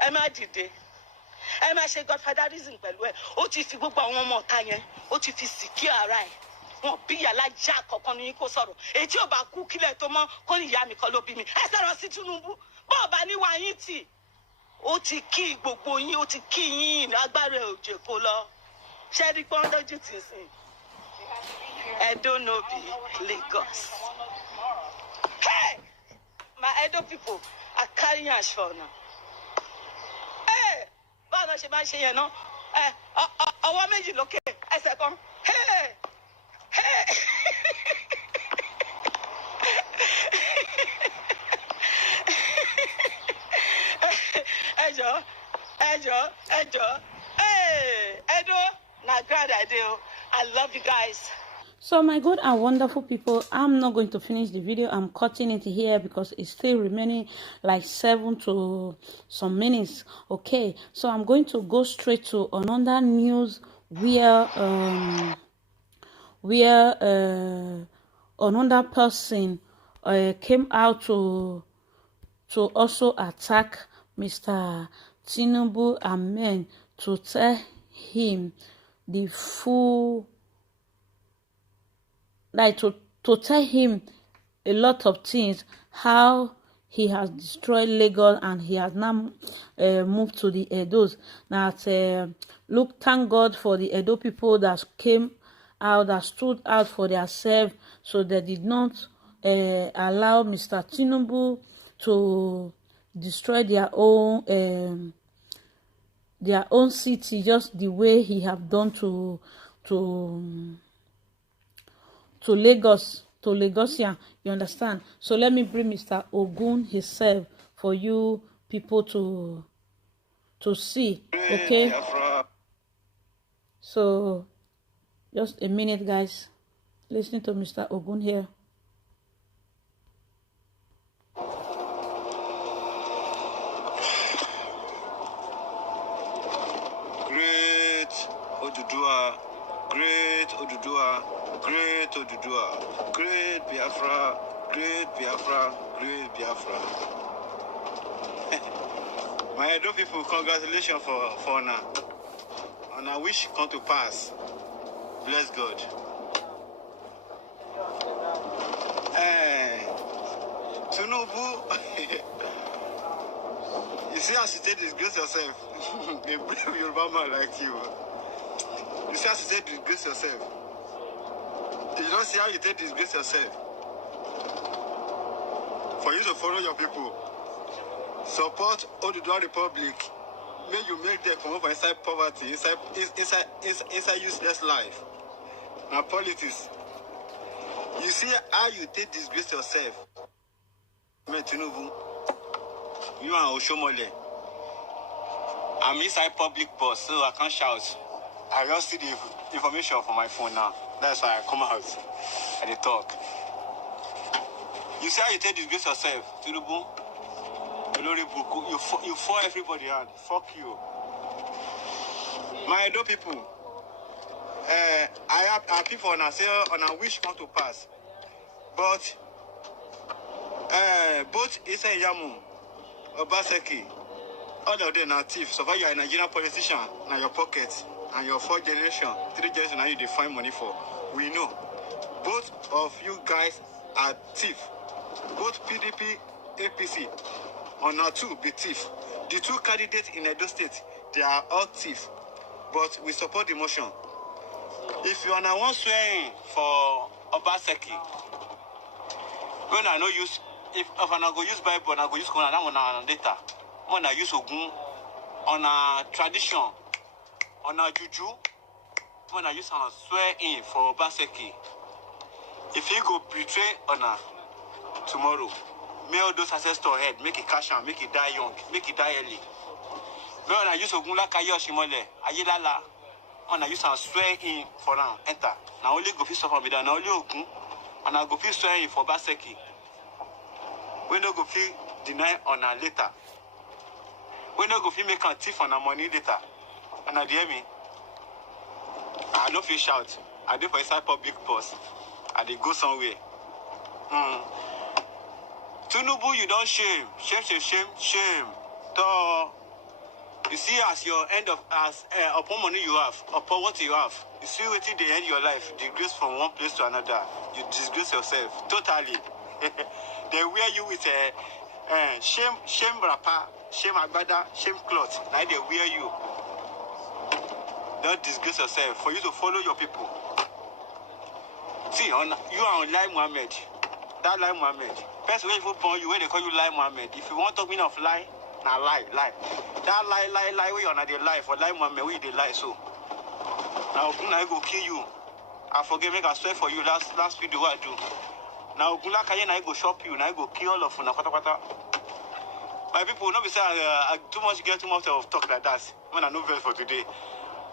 Ẹ má dìde. Ẹ má ṣe godfatherism pẹ̀lú ẹ̀. Ó ti fi gbogbo àwọn ọmọ ọ̀tá yẹn, ó ti fi secure ara ẹ̀. Wọ́n bí alájà kọ̀ọ̀kan ní kó sọ̀rọ̀. Èyí tí ò bá kú kílẹ̀ tó mọ́, kó ní ìyá mi kọ́ ló bí mi. Ẹ sọ̀rọ̀ sí Tinubu. Bó bá ní wá yín tì. Ó ti kí gbogbo yín, ó ti kí yín agbára òjò kó lọ. Ṣé rí pọ́n lójú tì sìn? Edo no be Lagos. Hey! My Edo people are carrying ash for now. Hey! Báwo ṣe máa ṣe yẹn náà? Ọwọ́ méjì lókè, ẹsẹ̀ kan. Hey! Hey! Ejo. Hey, Edo, na glad I do. I love you guys. So my good and wonderful people, I'm not going to finish the video. I'm cutting it here because it's still remaining like 7 to some minutes. Okay, so I'm going to go straight to another news where another person came out to also attack Mr. Tinubu and men, to tell him the full, like to tell him a lot of things, how he has destroyed Lagos and he has now moved to the Edos. That look, thank God for the Edo people that came out, that stood out for themselves, so they did not allow Mr. Tinubu to destroy their own city, just the way he have done to Lagosian, you understand. So let me bring Mr. Ogun himself for you people to see. Okay, so just a minute, guys. Listen to Mr. Ogun here. Great Odudua, great Odudua, great Biafra, great Biafra, great Biafra. My Edo people, congratulations for now. And I wish come to pass. Bless God. Tinubu, you see how she said disgrace yourself. A brave Yoruba man like you. You see how she said disgrace yourself. You don't see how you take disgrace yourself. For you to follow your people. Support Oduduwa Republic. May you make them come up inside poverty, inside useless life. Now politics. You see how you take disgrace yourself. Tinubu, you and Oshiuomle. I'm inside public bus, so I can't shout. I just see the information from my phone now. That's why I come out and they talk. You see how you take disgrace yourself, Tinubu? You fall everybody out. Fuck you. My Edo people. I have people on a wish come to pass. But both Isa Yamu, Obaseki, all of them are thieves. So far you are a Nigerian politician, now your pocket, and your 4th generation, 3 generations now you define money for. We know. Both of you guys are thieves. Both PDP, APC, on our 2 be thief. The 2 candidates in Edo State, they are all thieves. But we support the motion. If you are now one swearing for Obaseki, when I know use, if I go use Bible and I go use Quran, I want data. When I use Ogun, on our tradition, on our juju, when I use and swear in for Obaseki. If you go betray honor tomorrow, may all those ancestors head, make it cash out, make it die young, make it die early. When I use Ogunla Oshiuomle, Ayelala, when I use and swear in for now, enter. Now only go fish suffer me down, now only Ogun, and I go fish swear in for Obaseki. We no go feel deny honor later. We no go feel make a thief on our money later. And I hear me. I don't feel shout. I do for inside public bus. I they go somewhere. Tiunbu, you don't shame. Shame. So, you see, as your end of upon money you have, upon what you have, you see what they end your life, disgrace from one place to another. You disgrace yourself totally. They wear you with a shame wrapper, shame agbada, shame cloth. Now they wear you. Don't disgrace yourself for you to follow your people. See, you are on Lai Muhammad. That Lai Muhammad. First way you born you, where they call you Lai Muhammad. If you want to mean of lie, now lie. That lie, where you are not the lie for Lai Muhammad, where they lie so. Now I go kill you. I forget, make I swear for you last video what I do. Now Ogunla Kaye I go shop you, now I go kill all of you. My people, not be say I too much of talk like that. When I know well for today.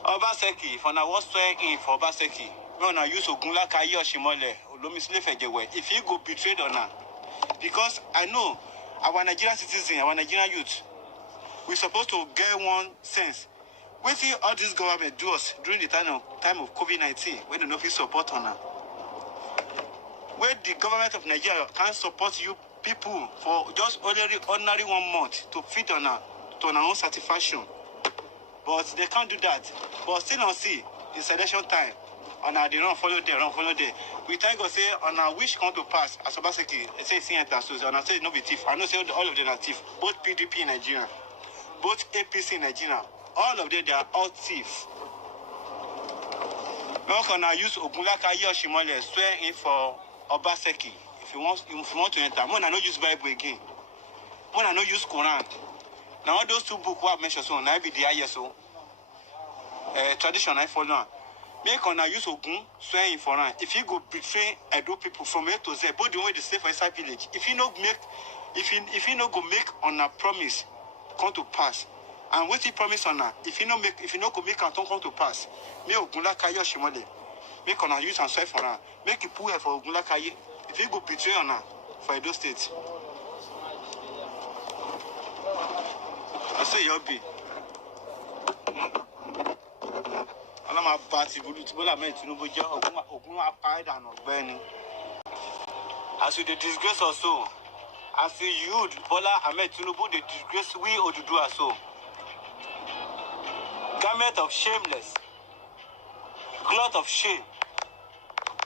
Obaseki, for now was swear in for Obaseki. When I use Ogunla Kaye Oshiuomle, if you go betrayed or not. Because I know our Nigerian citizens, our Nigerian youth, we're supposed to get one sense. We see all this government do us during the time of COVID-19, when they don't feel support on her. Where the government of Nigeria can support you people for just ordinary 1 month to feed on her, to our own satisfaction. But they can't do that. But still on see, it's election time. And they don't follow there. We thank God say, on our wish come to pass, as Obaseki say, see enter, so and I say no be thief. I know say all of them are thief. Both PDP in Nigeria, both APC in Nigeria, all of them, they are all thieves. Now can I use Ogunla Kaye Oshiuomle swear in for Obaseki? If you want to enter, when I don't use Bible again, when I don't use Quran. Now all those two books what I mentioned, so now be the ISO tradition I follow. Make on use Ogun swear in for her. If you go betray Edo people from A to Z, both the way they stay for inside village. If you not go make on a promise come to pass, and what he promise on her, if you not go make a come to pass, make Ogunla Kaye Oshiuomle, make on use and swear for her. Make it poor for Ogunla Kaye. If you go betray on her for Edo State, I say you'll be. I'm party as you the disgrace also, as you Bola Ahmed Tinubu the disgrace we Oduduwa so. Garment of shameless, cloth of shame.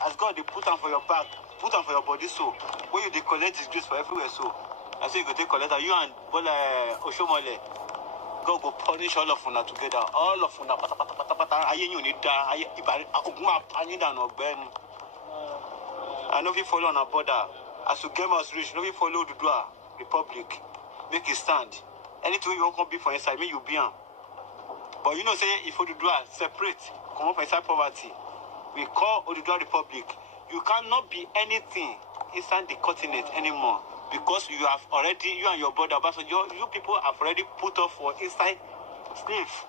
As God they put on for your back, put on for your body so. Where you they collect disgrace for everywhere so. I say you go take collect you and Bola Oshiuomle. God will punish all of you together. All of you I know if you follow on a border, as you get us rich, no you follow the Republic, make it stand. Anything you want to be for inside me, you be on. But you know, say if you do separate, come up inside poverty, we call Oduduwa Republic. You cannot be anything inside the continent anymore. Because you have already, you and your brother, you people have already put off for inside slave,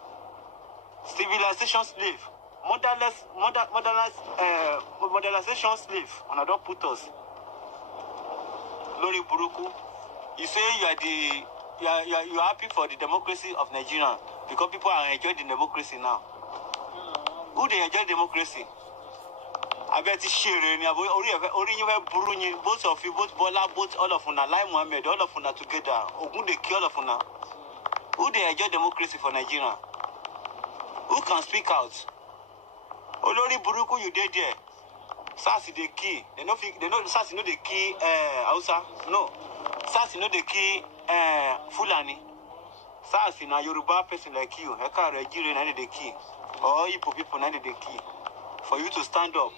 civilization slave, modernization slave, and I don't put us. Lori Buruku, you say you are happy for the democracy of Nigeria because people are enjoying the democracy now. Who they enjoy democracy? I bet it's sharing. Both of you, both Bola, both all of una, Lai Muhammad, all of una together. Ogun they kill all of una. Who they enjoy democracy for Nigeria? Who can speak out? Olori Buruku, you did there. SARS the key. They know SARS know the key. Hausa no. SARS know the key. Fulani. SARS in a Yoruba person like you. Eka Regire na the key. Or Igbo people na the key. For you to stand up.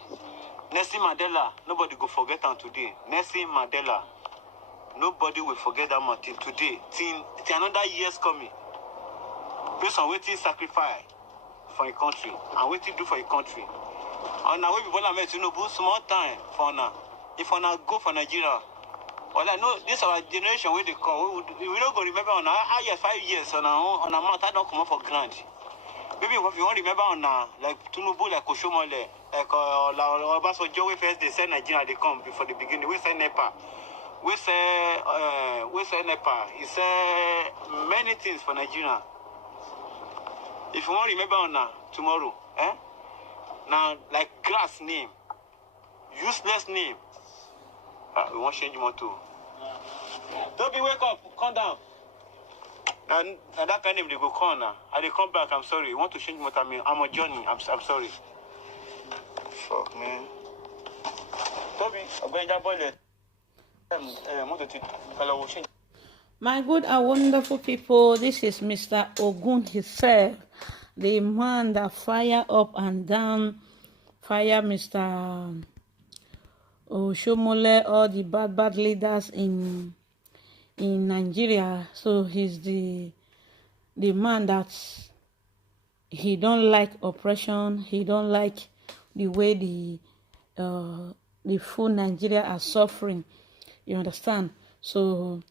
Nelson Mandela, nobody will forget him today. Nelson Mandela, nobody will forget that till today. Till another year's coming. based on what he sacrifice for a country and what he do for a country. And now we people are making small time for now. If we now go for Nigeria, well, I know this our generation where they come. We don't go remember on our years, 5 years on a month. I don't come up for grant. Maybe if you want to remember on like Tiunbu, like Oshiuomle, like Obasanjo, we first they say Nigeria they come before the beginning. We say NEPA. We say NEPA. He say many things for Nigeria. If you want to remember on tomorrow, now like grass name, useless name. We want to change more too. Don't be wake up, calm down. And that kind of they go corner. I they come back. I'm sorry. You want to change what I mean? I'm on journey. I'm sorry. Fuck man. Toby, I'm going to boil it. My good and wonderful people, this is Mr. Ogun himself, the man that fire up and down, fire Mr. Oshiuomle, all the bad leaders in Nigeria. So he's the man that he don't like oppression. He don't like the way the full Nigeria are suffering. You understand? So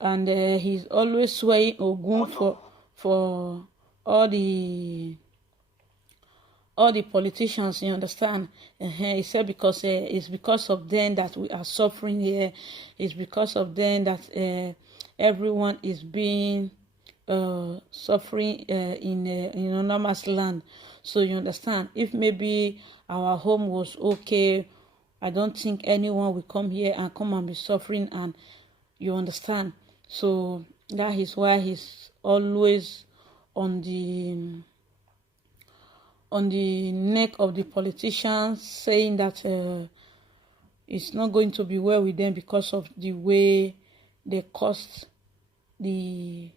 and he's always swearing Ogun for all the politicians, you understand? He said because it's because of them that we are suffering here. It's because of them that everyone is being suffering in anonymous land. So you understand? If maybe our home was okay, I don't think anyone will come here and come and be suffering, and you understand? So that is why he's always on the neck of the politicians, saying that it's not going to be well with them because of the way they cause pain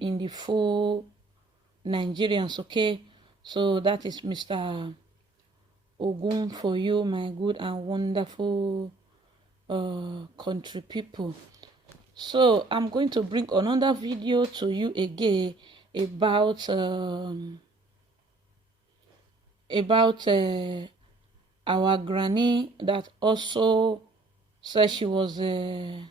in the full Nigerians. Okay, so that is Mr. Ogun for you, my good and wonderful country people. So I'm going to bring another video to you again about our granny that also said she was a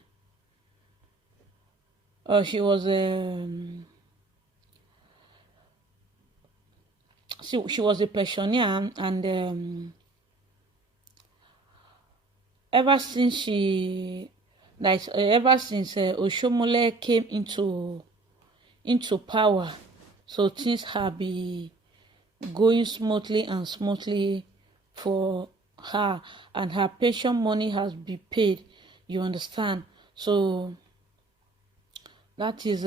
pensioner, and ever since Oshiuomle came into power, so things have been going smoothly for her, and her pension money has been paid. You understand? So that is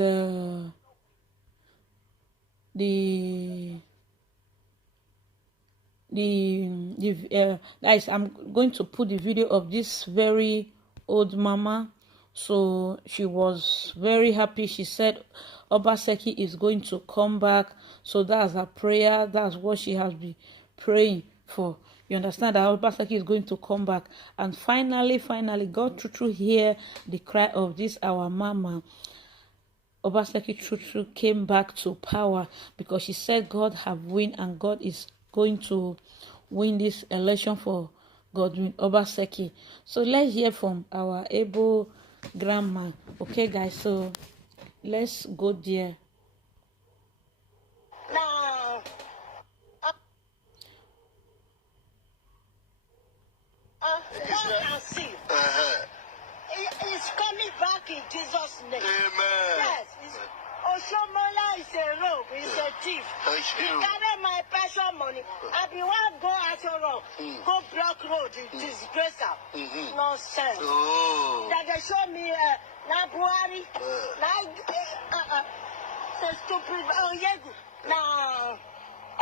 guys, I'm going to put the video of this very old mama. So she was very happy. She said Obaseki is going to come back. So that's her prayer. That's what she has been praying for. You understand that Obaseki is going to come back. And finally, God through hear the cry of this our mama. Obaseki true came back to power, because she said God have win, and God is going to win this election for Godwin Obaseki. So let's hear from our able grandma. Okay guys, so let's go there. Now, it's coming back in Jesus' name. Amen. Yes, Oshiuomle is a rogue, he's a thief. He carry my pension money. I be one go at your road, go block road, disgrace am. Nonsense. Oh. That they show me na Buhari, so stupid. Oh yeah, now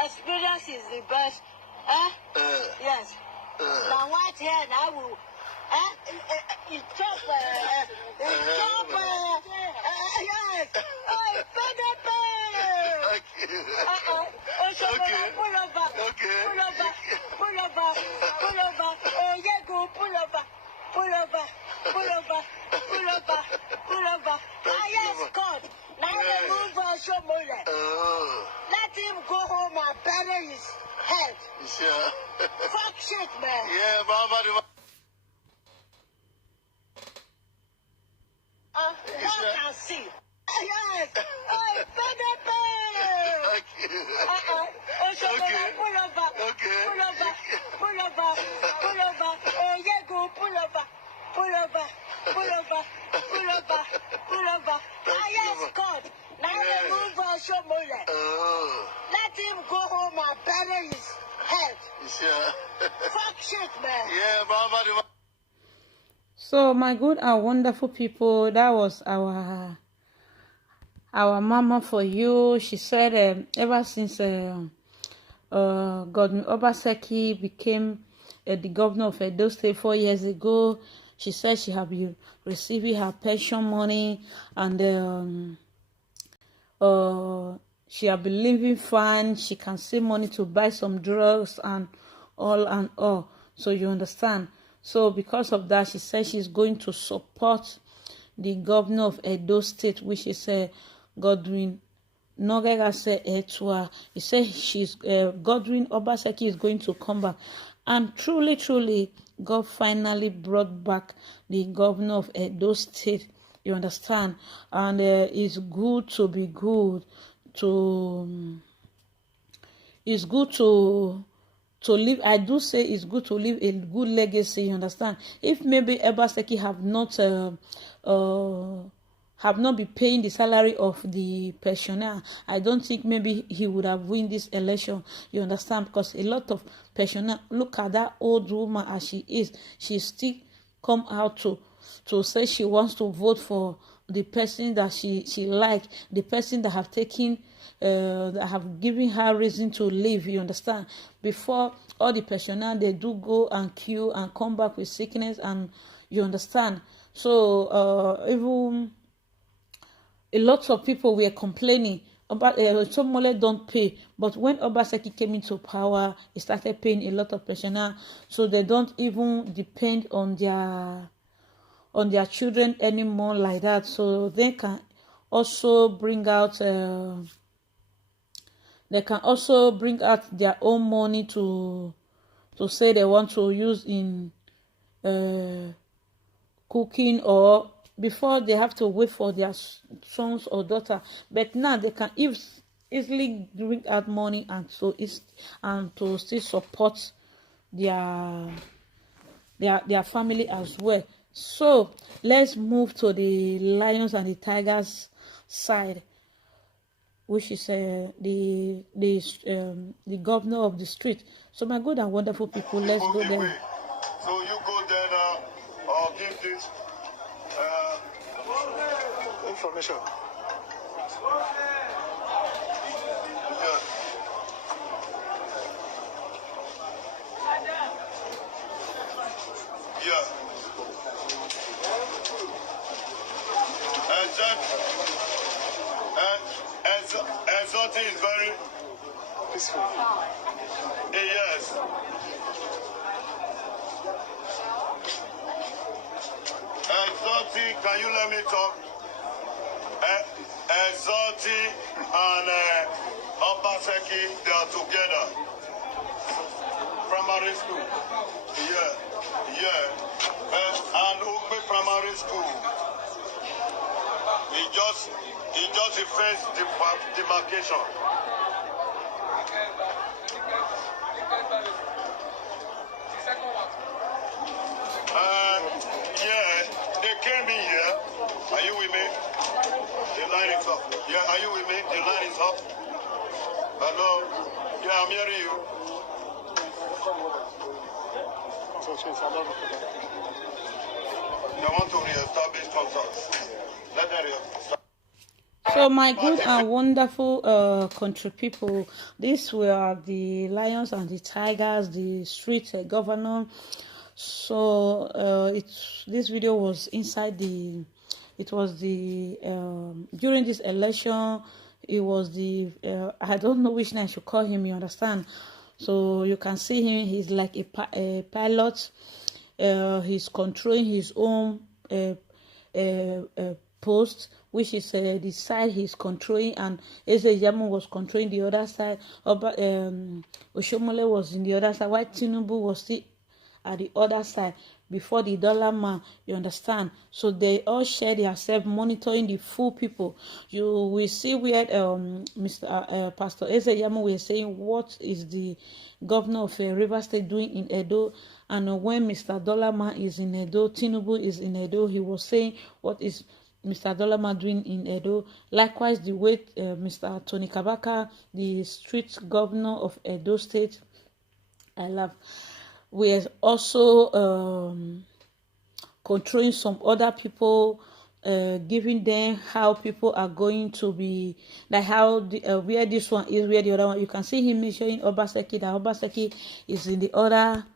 experience is the best. Yes. Now what here now will. It chop, yes. Oshiuomle, pull over. Oh, yeah, go pull over. Ah, yes, God. Now remove Oshiuomle. bury his head. Yeah. Fuck shit, man. Yeah, Baba. One can see. Yes. Oh, Penelope. Okay. Oshiuomle, Okay. pull over. Okay. Pull over. Pull over. Pull over. Yeah, go. Pull over. Pull over. Pull over. Pull over. Pull over. Yes, God. Now remove Oshiuomle. Oh. Let him go home and bury his head. Yeah. Fuck shit, man. Yeah, Baba. So my good and wonderful people, that was our mama for you. She said ever since Godwin Obaseki became the governor of Edo State 4 years ago, she said she had been receiving her pension money, and she had been living fine. She can save money to buy some drugs and all. So you understand. So because of that, she said she's going to support the governor of Edo State, which is Godwin Nogegase Etua. He said Godwin Obaseki is going to come back. And truly, God finally brought back the governor of Edo State. You understand? And it's good to be good. It's good to live. I do say it's good to leave a good legacy. You understand? If maybe Obaseki have not been paying the salary of the pensioner, I don't think maybe he would have won this election. You understand? Because a lot of pensioner, look at that old woman as she is. She still come out to say she wants to vote for the person that she like, the person that have taken that have given her reason to live. You understand? Before, all the pensioners, they do go and queue and come back with sickness, and you understand. So even a lot of people were complaining about Oshiuomle don't pay, but when Obaseki came into power, he started paying a lot of pensioners, so they don't even depend on their children anymore like that. So they can also bring out their own money to say they want to use in cooking, or before they have to wait for their sons or daughter. But now they can easily bring out money and to still support their family as well. So let's move to the lions and the tigers side, which is the governor of the street. So my good and wonderful people, let's go there. So you go there now. I'll give this information. Yeah. And something is very peaceful. Yes. Exotic, can you let me talk? Exotic and Obaseki, they are together. Primary school. Yeah. And Ukbe Primary School. He just defends the demarcation. They came in here. Are you with me? The line is up. Yeah, are you with me? The line is up. Hello? Yeah, I'm hearing you. They want to re-establish contracts. Let them re-establish. So my good and wonderful country people, these were the lions and the tigers, the street governor. So this video was during this election. It was I don't know which name I should call him, you understand. So you can see him, he's like a pilot. He's controlling his own post, which is the side he's controlling, and Edo'Oshiu was controlling the other side. Oshiuomle was in the other side, while Tiunbu was still at the other side before the dollar man, you understand. So they all share themselves monitoring the full people. You will see where Pastor Edo'Oshiu was saying what is the governor of River State doing in Edo, and when Mr. Dollar Man is in Edo, Tinubu is in Edo, he was saying what is Mr. Dollarman doing in Edo. Likewise, the way Mr. Tony Kabaka, the street governor of Edo State, we're also controlling some other people, giving them how people are going to be, like how where this one is, where the other one. You can see him showing Obaseki, that Obaseki is in the other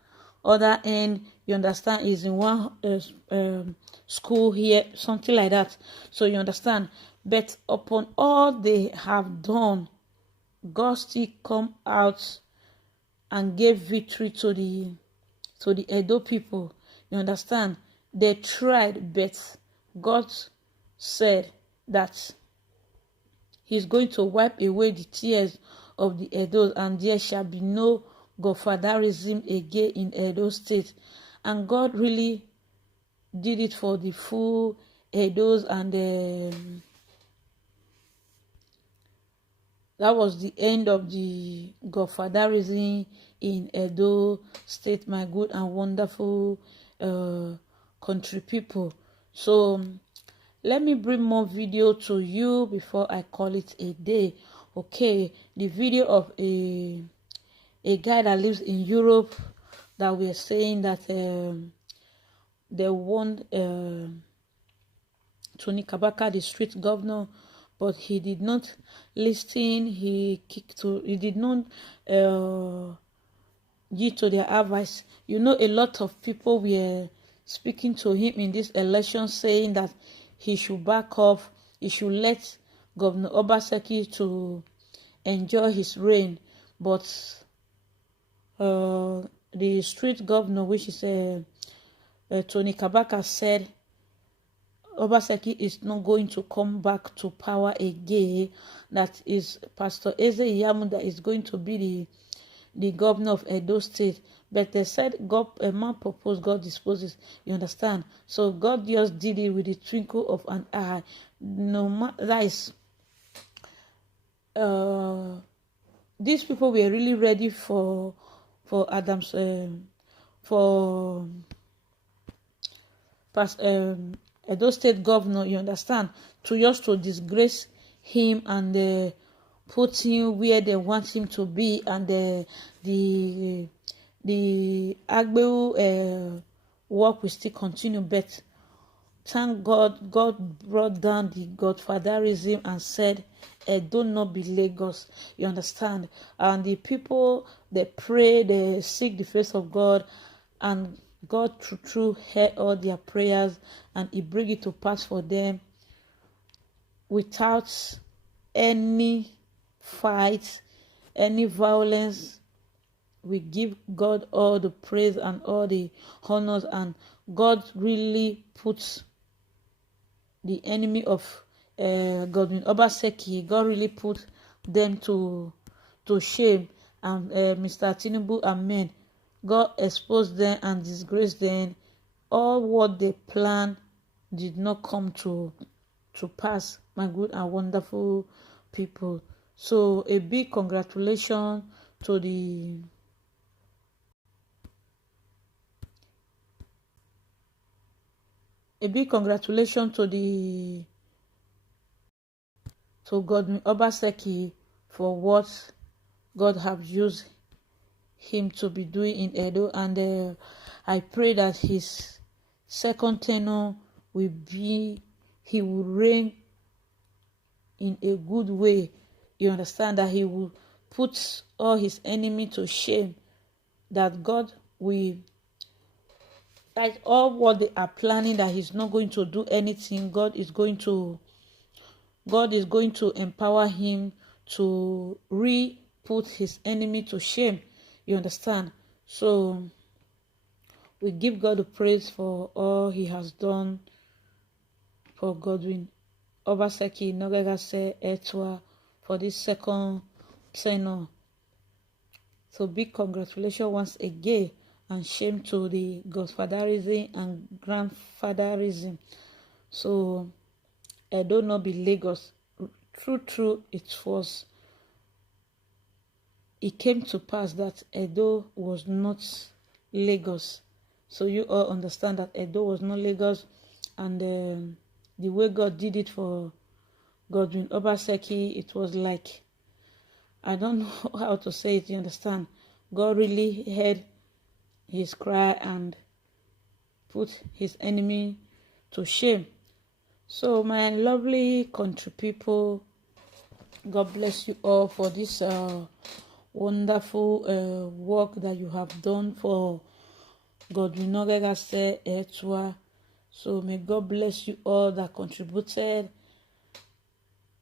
end. You understand? Is in one school here, something like that. So you understand. But upon all they have done, God still come out and gave victory to the Edo people. You understand? They tried, but God said that He's going to wipe away the tears of the Edos, and there shall be no godfatherism again in Edo State. And God really did it for the full Edos, and that was the end of the godfatherism in Edo State, my good and wonderful country people. So let me bring more video to you before I call it a day. Okay, the video of a guy that lives in Europe, that we are saying that they want Tony Kabaka, the street governor, but he did not listen. He did not give to their advice. You know, a lot of people were speaking to him in this election, saying that he should back off. He should let Governor Obaseki to enjoy his reign. But the street governor, which is Tony Kabaka, said Obaseki is not going to come back to power again. That is Pastor Edo'Oshiu that is going to be the governor of Edo State. But they said God, a man proposed, God disposes. You understand? So God just did it with the twinkle of an eye. No matter that is, these people were really ready for Adams for Edo State governor, you understand, to just to disgrace him and put him where they want him to be, and the Agbeu work will still continue. But thank God, God brought down the godfatherism and said, do not be Lagos. You understand? And the people, they pray, they seek the face of God, and God through heard all their prayers, and He bring it to pass for them without any fight, any violence. We give God all the praise and all the honors, and God really puts the enemy of Godwin Obaseki, God really put them to shame, and Mr. Tinubu, amen. God exposed them and disgraced them. All what they planned did not come to pass, my good and wonderful people. So a big congratulations to the to Godwin Obaseki for what God have used him to be doing in Edo, and I pray that his second tenure will be, he will reign in a good way. You understand? That he will put all his enemy to shame, that God will, like all what they are planning, that he's not going to do anything. God is going to empower him to put his enemy to shame. You understand? So we give God the praise for all He has done for Godwin Obaseki Nogegase Etwa for this second tenure. So big congratulations once again, and shame to the godfatherism and grandfatherism. So Edo not be Lagos. True, it came to pass that Edo was not Lagos. So you all understand that Edo was not Lagos, and the way God did it for Godwin Obaseki, it was like, I don't know how to say it, you understand? God really heard his cry and put his enemy to shame. So my lovely country people, God bless you all for this wonderful work that you have done for Godwin Nogegase Etwa. So may God bless you all that contributed,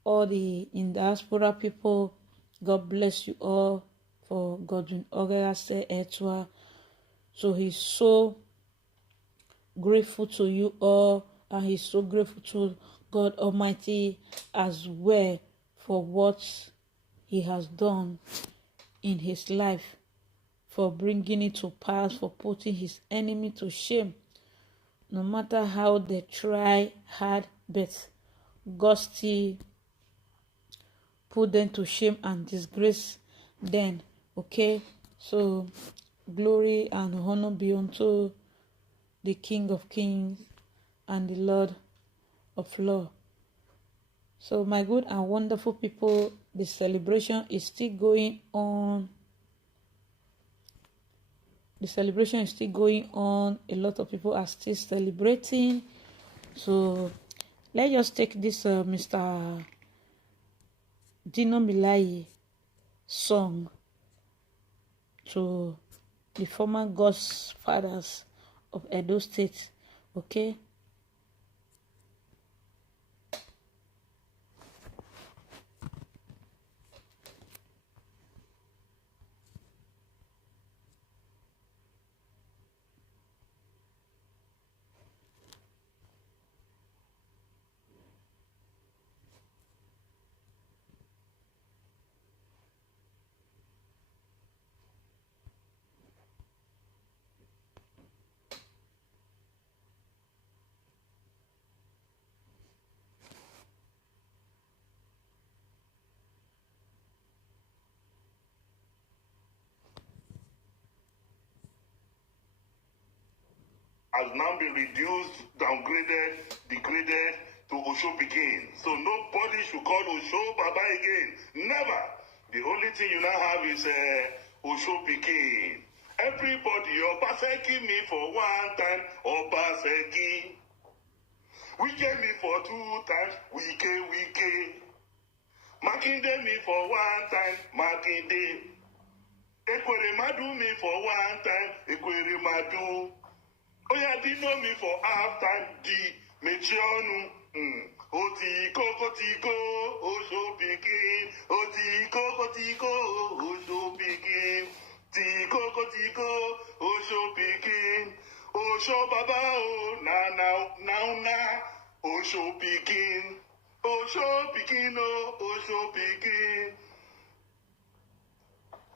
all the in diaspora people. God bless you all for Godwin Nogegase Etwa. So he's so grateful to you all, and he's so grateful to God Almighty as well for what he has done in his life, for bringing it to pass, for putting his enemy to shame. No matter how they try hard, but God still put them to shame and disgrace them. Okay, so glory and honor be unto the King of Kings and the Lord of Lords. So my good and wonderful people, the celebration is still going on. The celebration is still going on. A lot of people are still celebrating. So let's just take this Mr. Dino Milai song to the former godfathers of Edo State. Okay. Has now been reduced, downgraded, degraded to Pikin. So nobody should call Osho Baba again. Never. The only thing you now have is Pikin. Everybody, Obaseki me for one time, Obaseki. Wike me for two times, Wike. Makinde me for one time, Makinde. Ekwere Madu me for one time, Ekwere Madu. Oya Dino me for half time, Di Mechionu. Otiko, Osho Pikin. Otiko, Osho Pikin. Tiko, Osho Pikin. Osho Baba, oh, now, Osho Pikin. Osho Pikin, oh, Osho Pikin.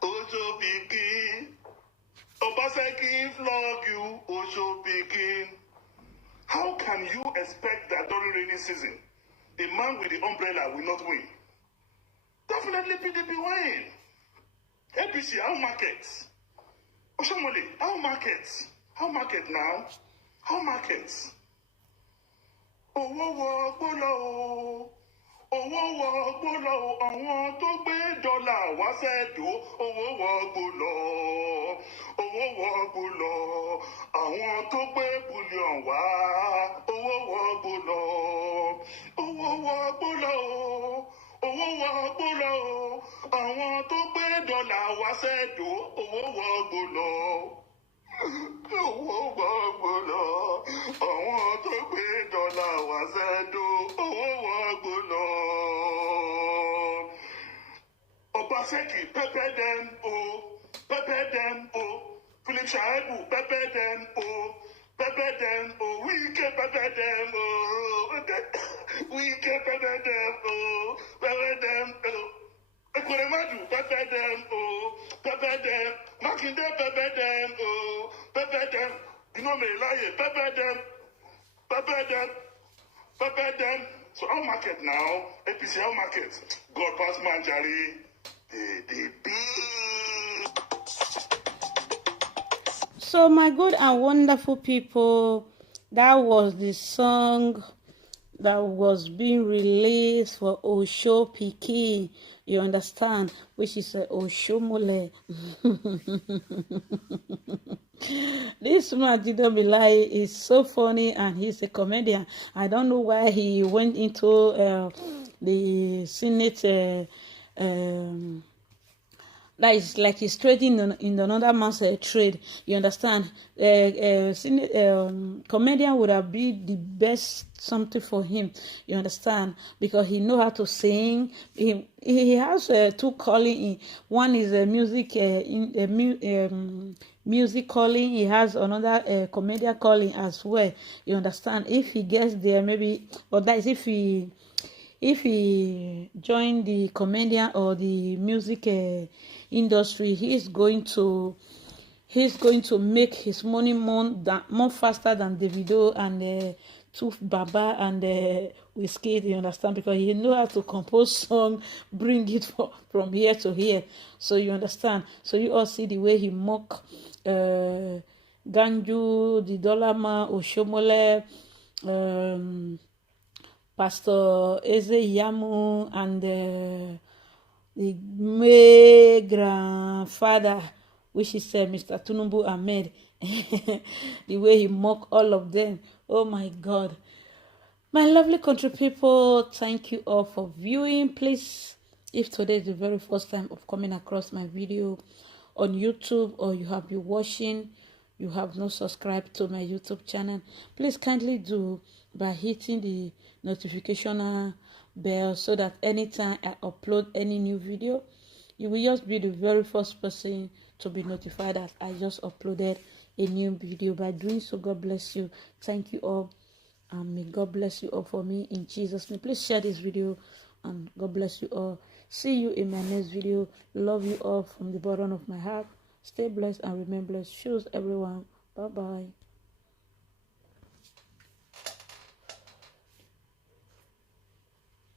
Osho Pikin. Obaseki flog you, Osho Pikin. How can you expect that during rainy season, a man with the umbrella will not win? Definitely PDP win. APC, how markets? Oshiuomle, how markets? How market now? How markets? Owó wọ gbólọ o. Owó wọ gbólọ o. Àwọn tó gbé dọ́là wá sẹ́dọ̀. Owó wọ gbólọ. Owó wọ gbólọ. Àwọn tó gbé bullion wá. Owó wọ gbólọ. Owó wọ gbólọ o. Owó wọ gbólọ o. Àwọn tó gbé dọ́là wá sẹ́dọ̀. Owó wọ gbólọ. Owó wọ gbólọ. Àwọn tó gbé dọ́là wá sẹ́dọ̀. Owó wọ gbólọ. Obaseki, pepper them, oh. Pepper them, oh. Philip Shaibu, pepper them, oh. Pepper them, oh. We can pepper them, oh. We can pepper them, oh, pepper them, oh. Ekoremadu, pepper them, oh, pepper them. Makinde, pepper them, oh, pepper them. You know me, lie, pepper them, pepper them, pepper them. So our market now, APC, our market. God pass man, Jari. They big. So, my good and wonderful people, that was the song that was being released for Osho Pikin, you understand, which is Oshiuomle. This man Dino Bilai is so funny and he's a comedian. I don't know why he went into the Senate. That is like he's trading in another man's trade. You understand? Comedian would have been the best something for him. You understand? Because he know how to sing. He has two calling. One is a music music calling. He has another comedian calling as well. You understand? If he gets there, maybe, or that is if he joined the comedian or the music industry, he's going to make his money more faster than Davido and Tooth Baba and Whiskey. You understand? Because he know how to compose song, bring it from here to here. So you understand? So you all see the way he mock Ganju, the Dollar Man, Oshiuomle, Pastor Edo'Oshiu, and the great grandfather, which is Mr. Tiunbu Ahmed. The way he mocked all of them. Oh my God. My lovely country people, thank you all for viewing. Please, if today is the very first time of coming across my video on YouTube, or you have been watching, you have not subscribed to my YouTube channel, please kindly do by hitting the notification bell, so that anytime I upload any new video, you will just be the very first person to be notified that I just uploaded a new video. By doing so, God bless you. Thank you all, and may God bless you all for me in Jesus' name. Please share this video, and God bless you all. See you in my next video. Love you all from the bottom of my heart. Stay blessed and remain blessed. Choose everyone. Bye bye.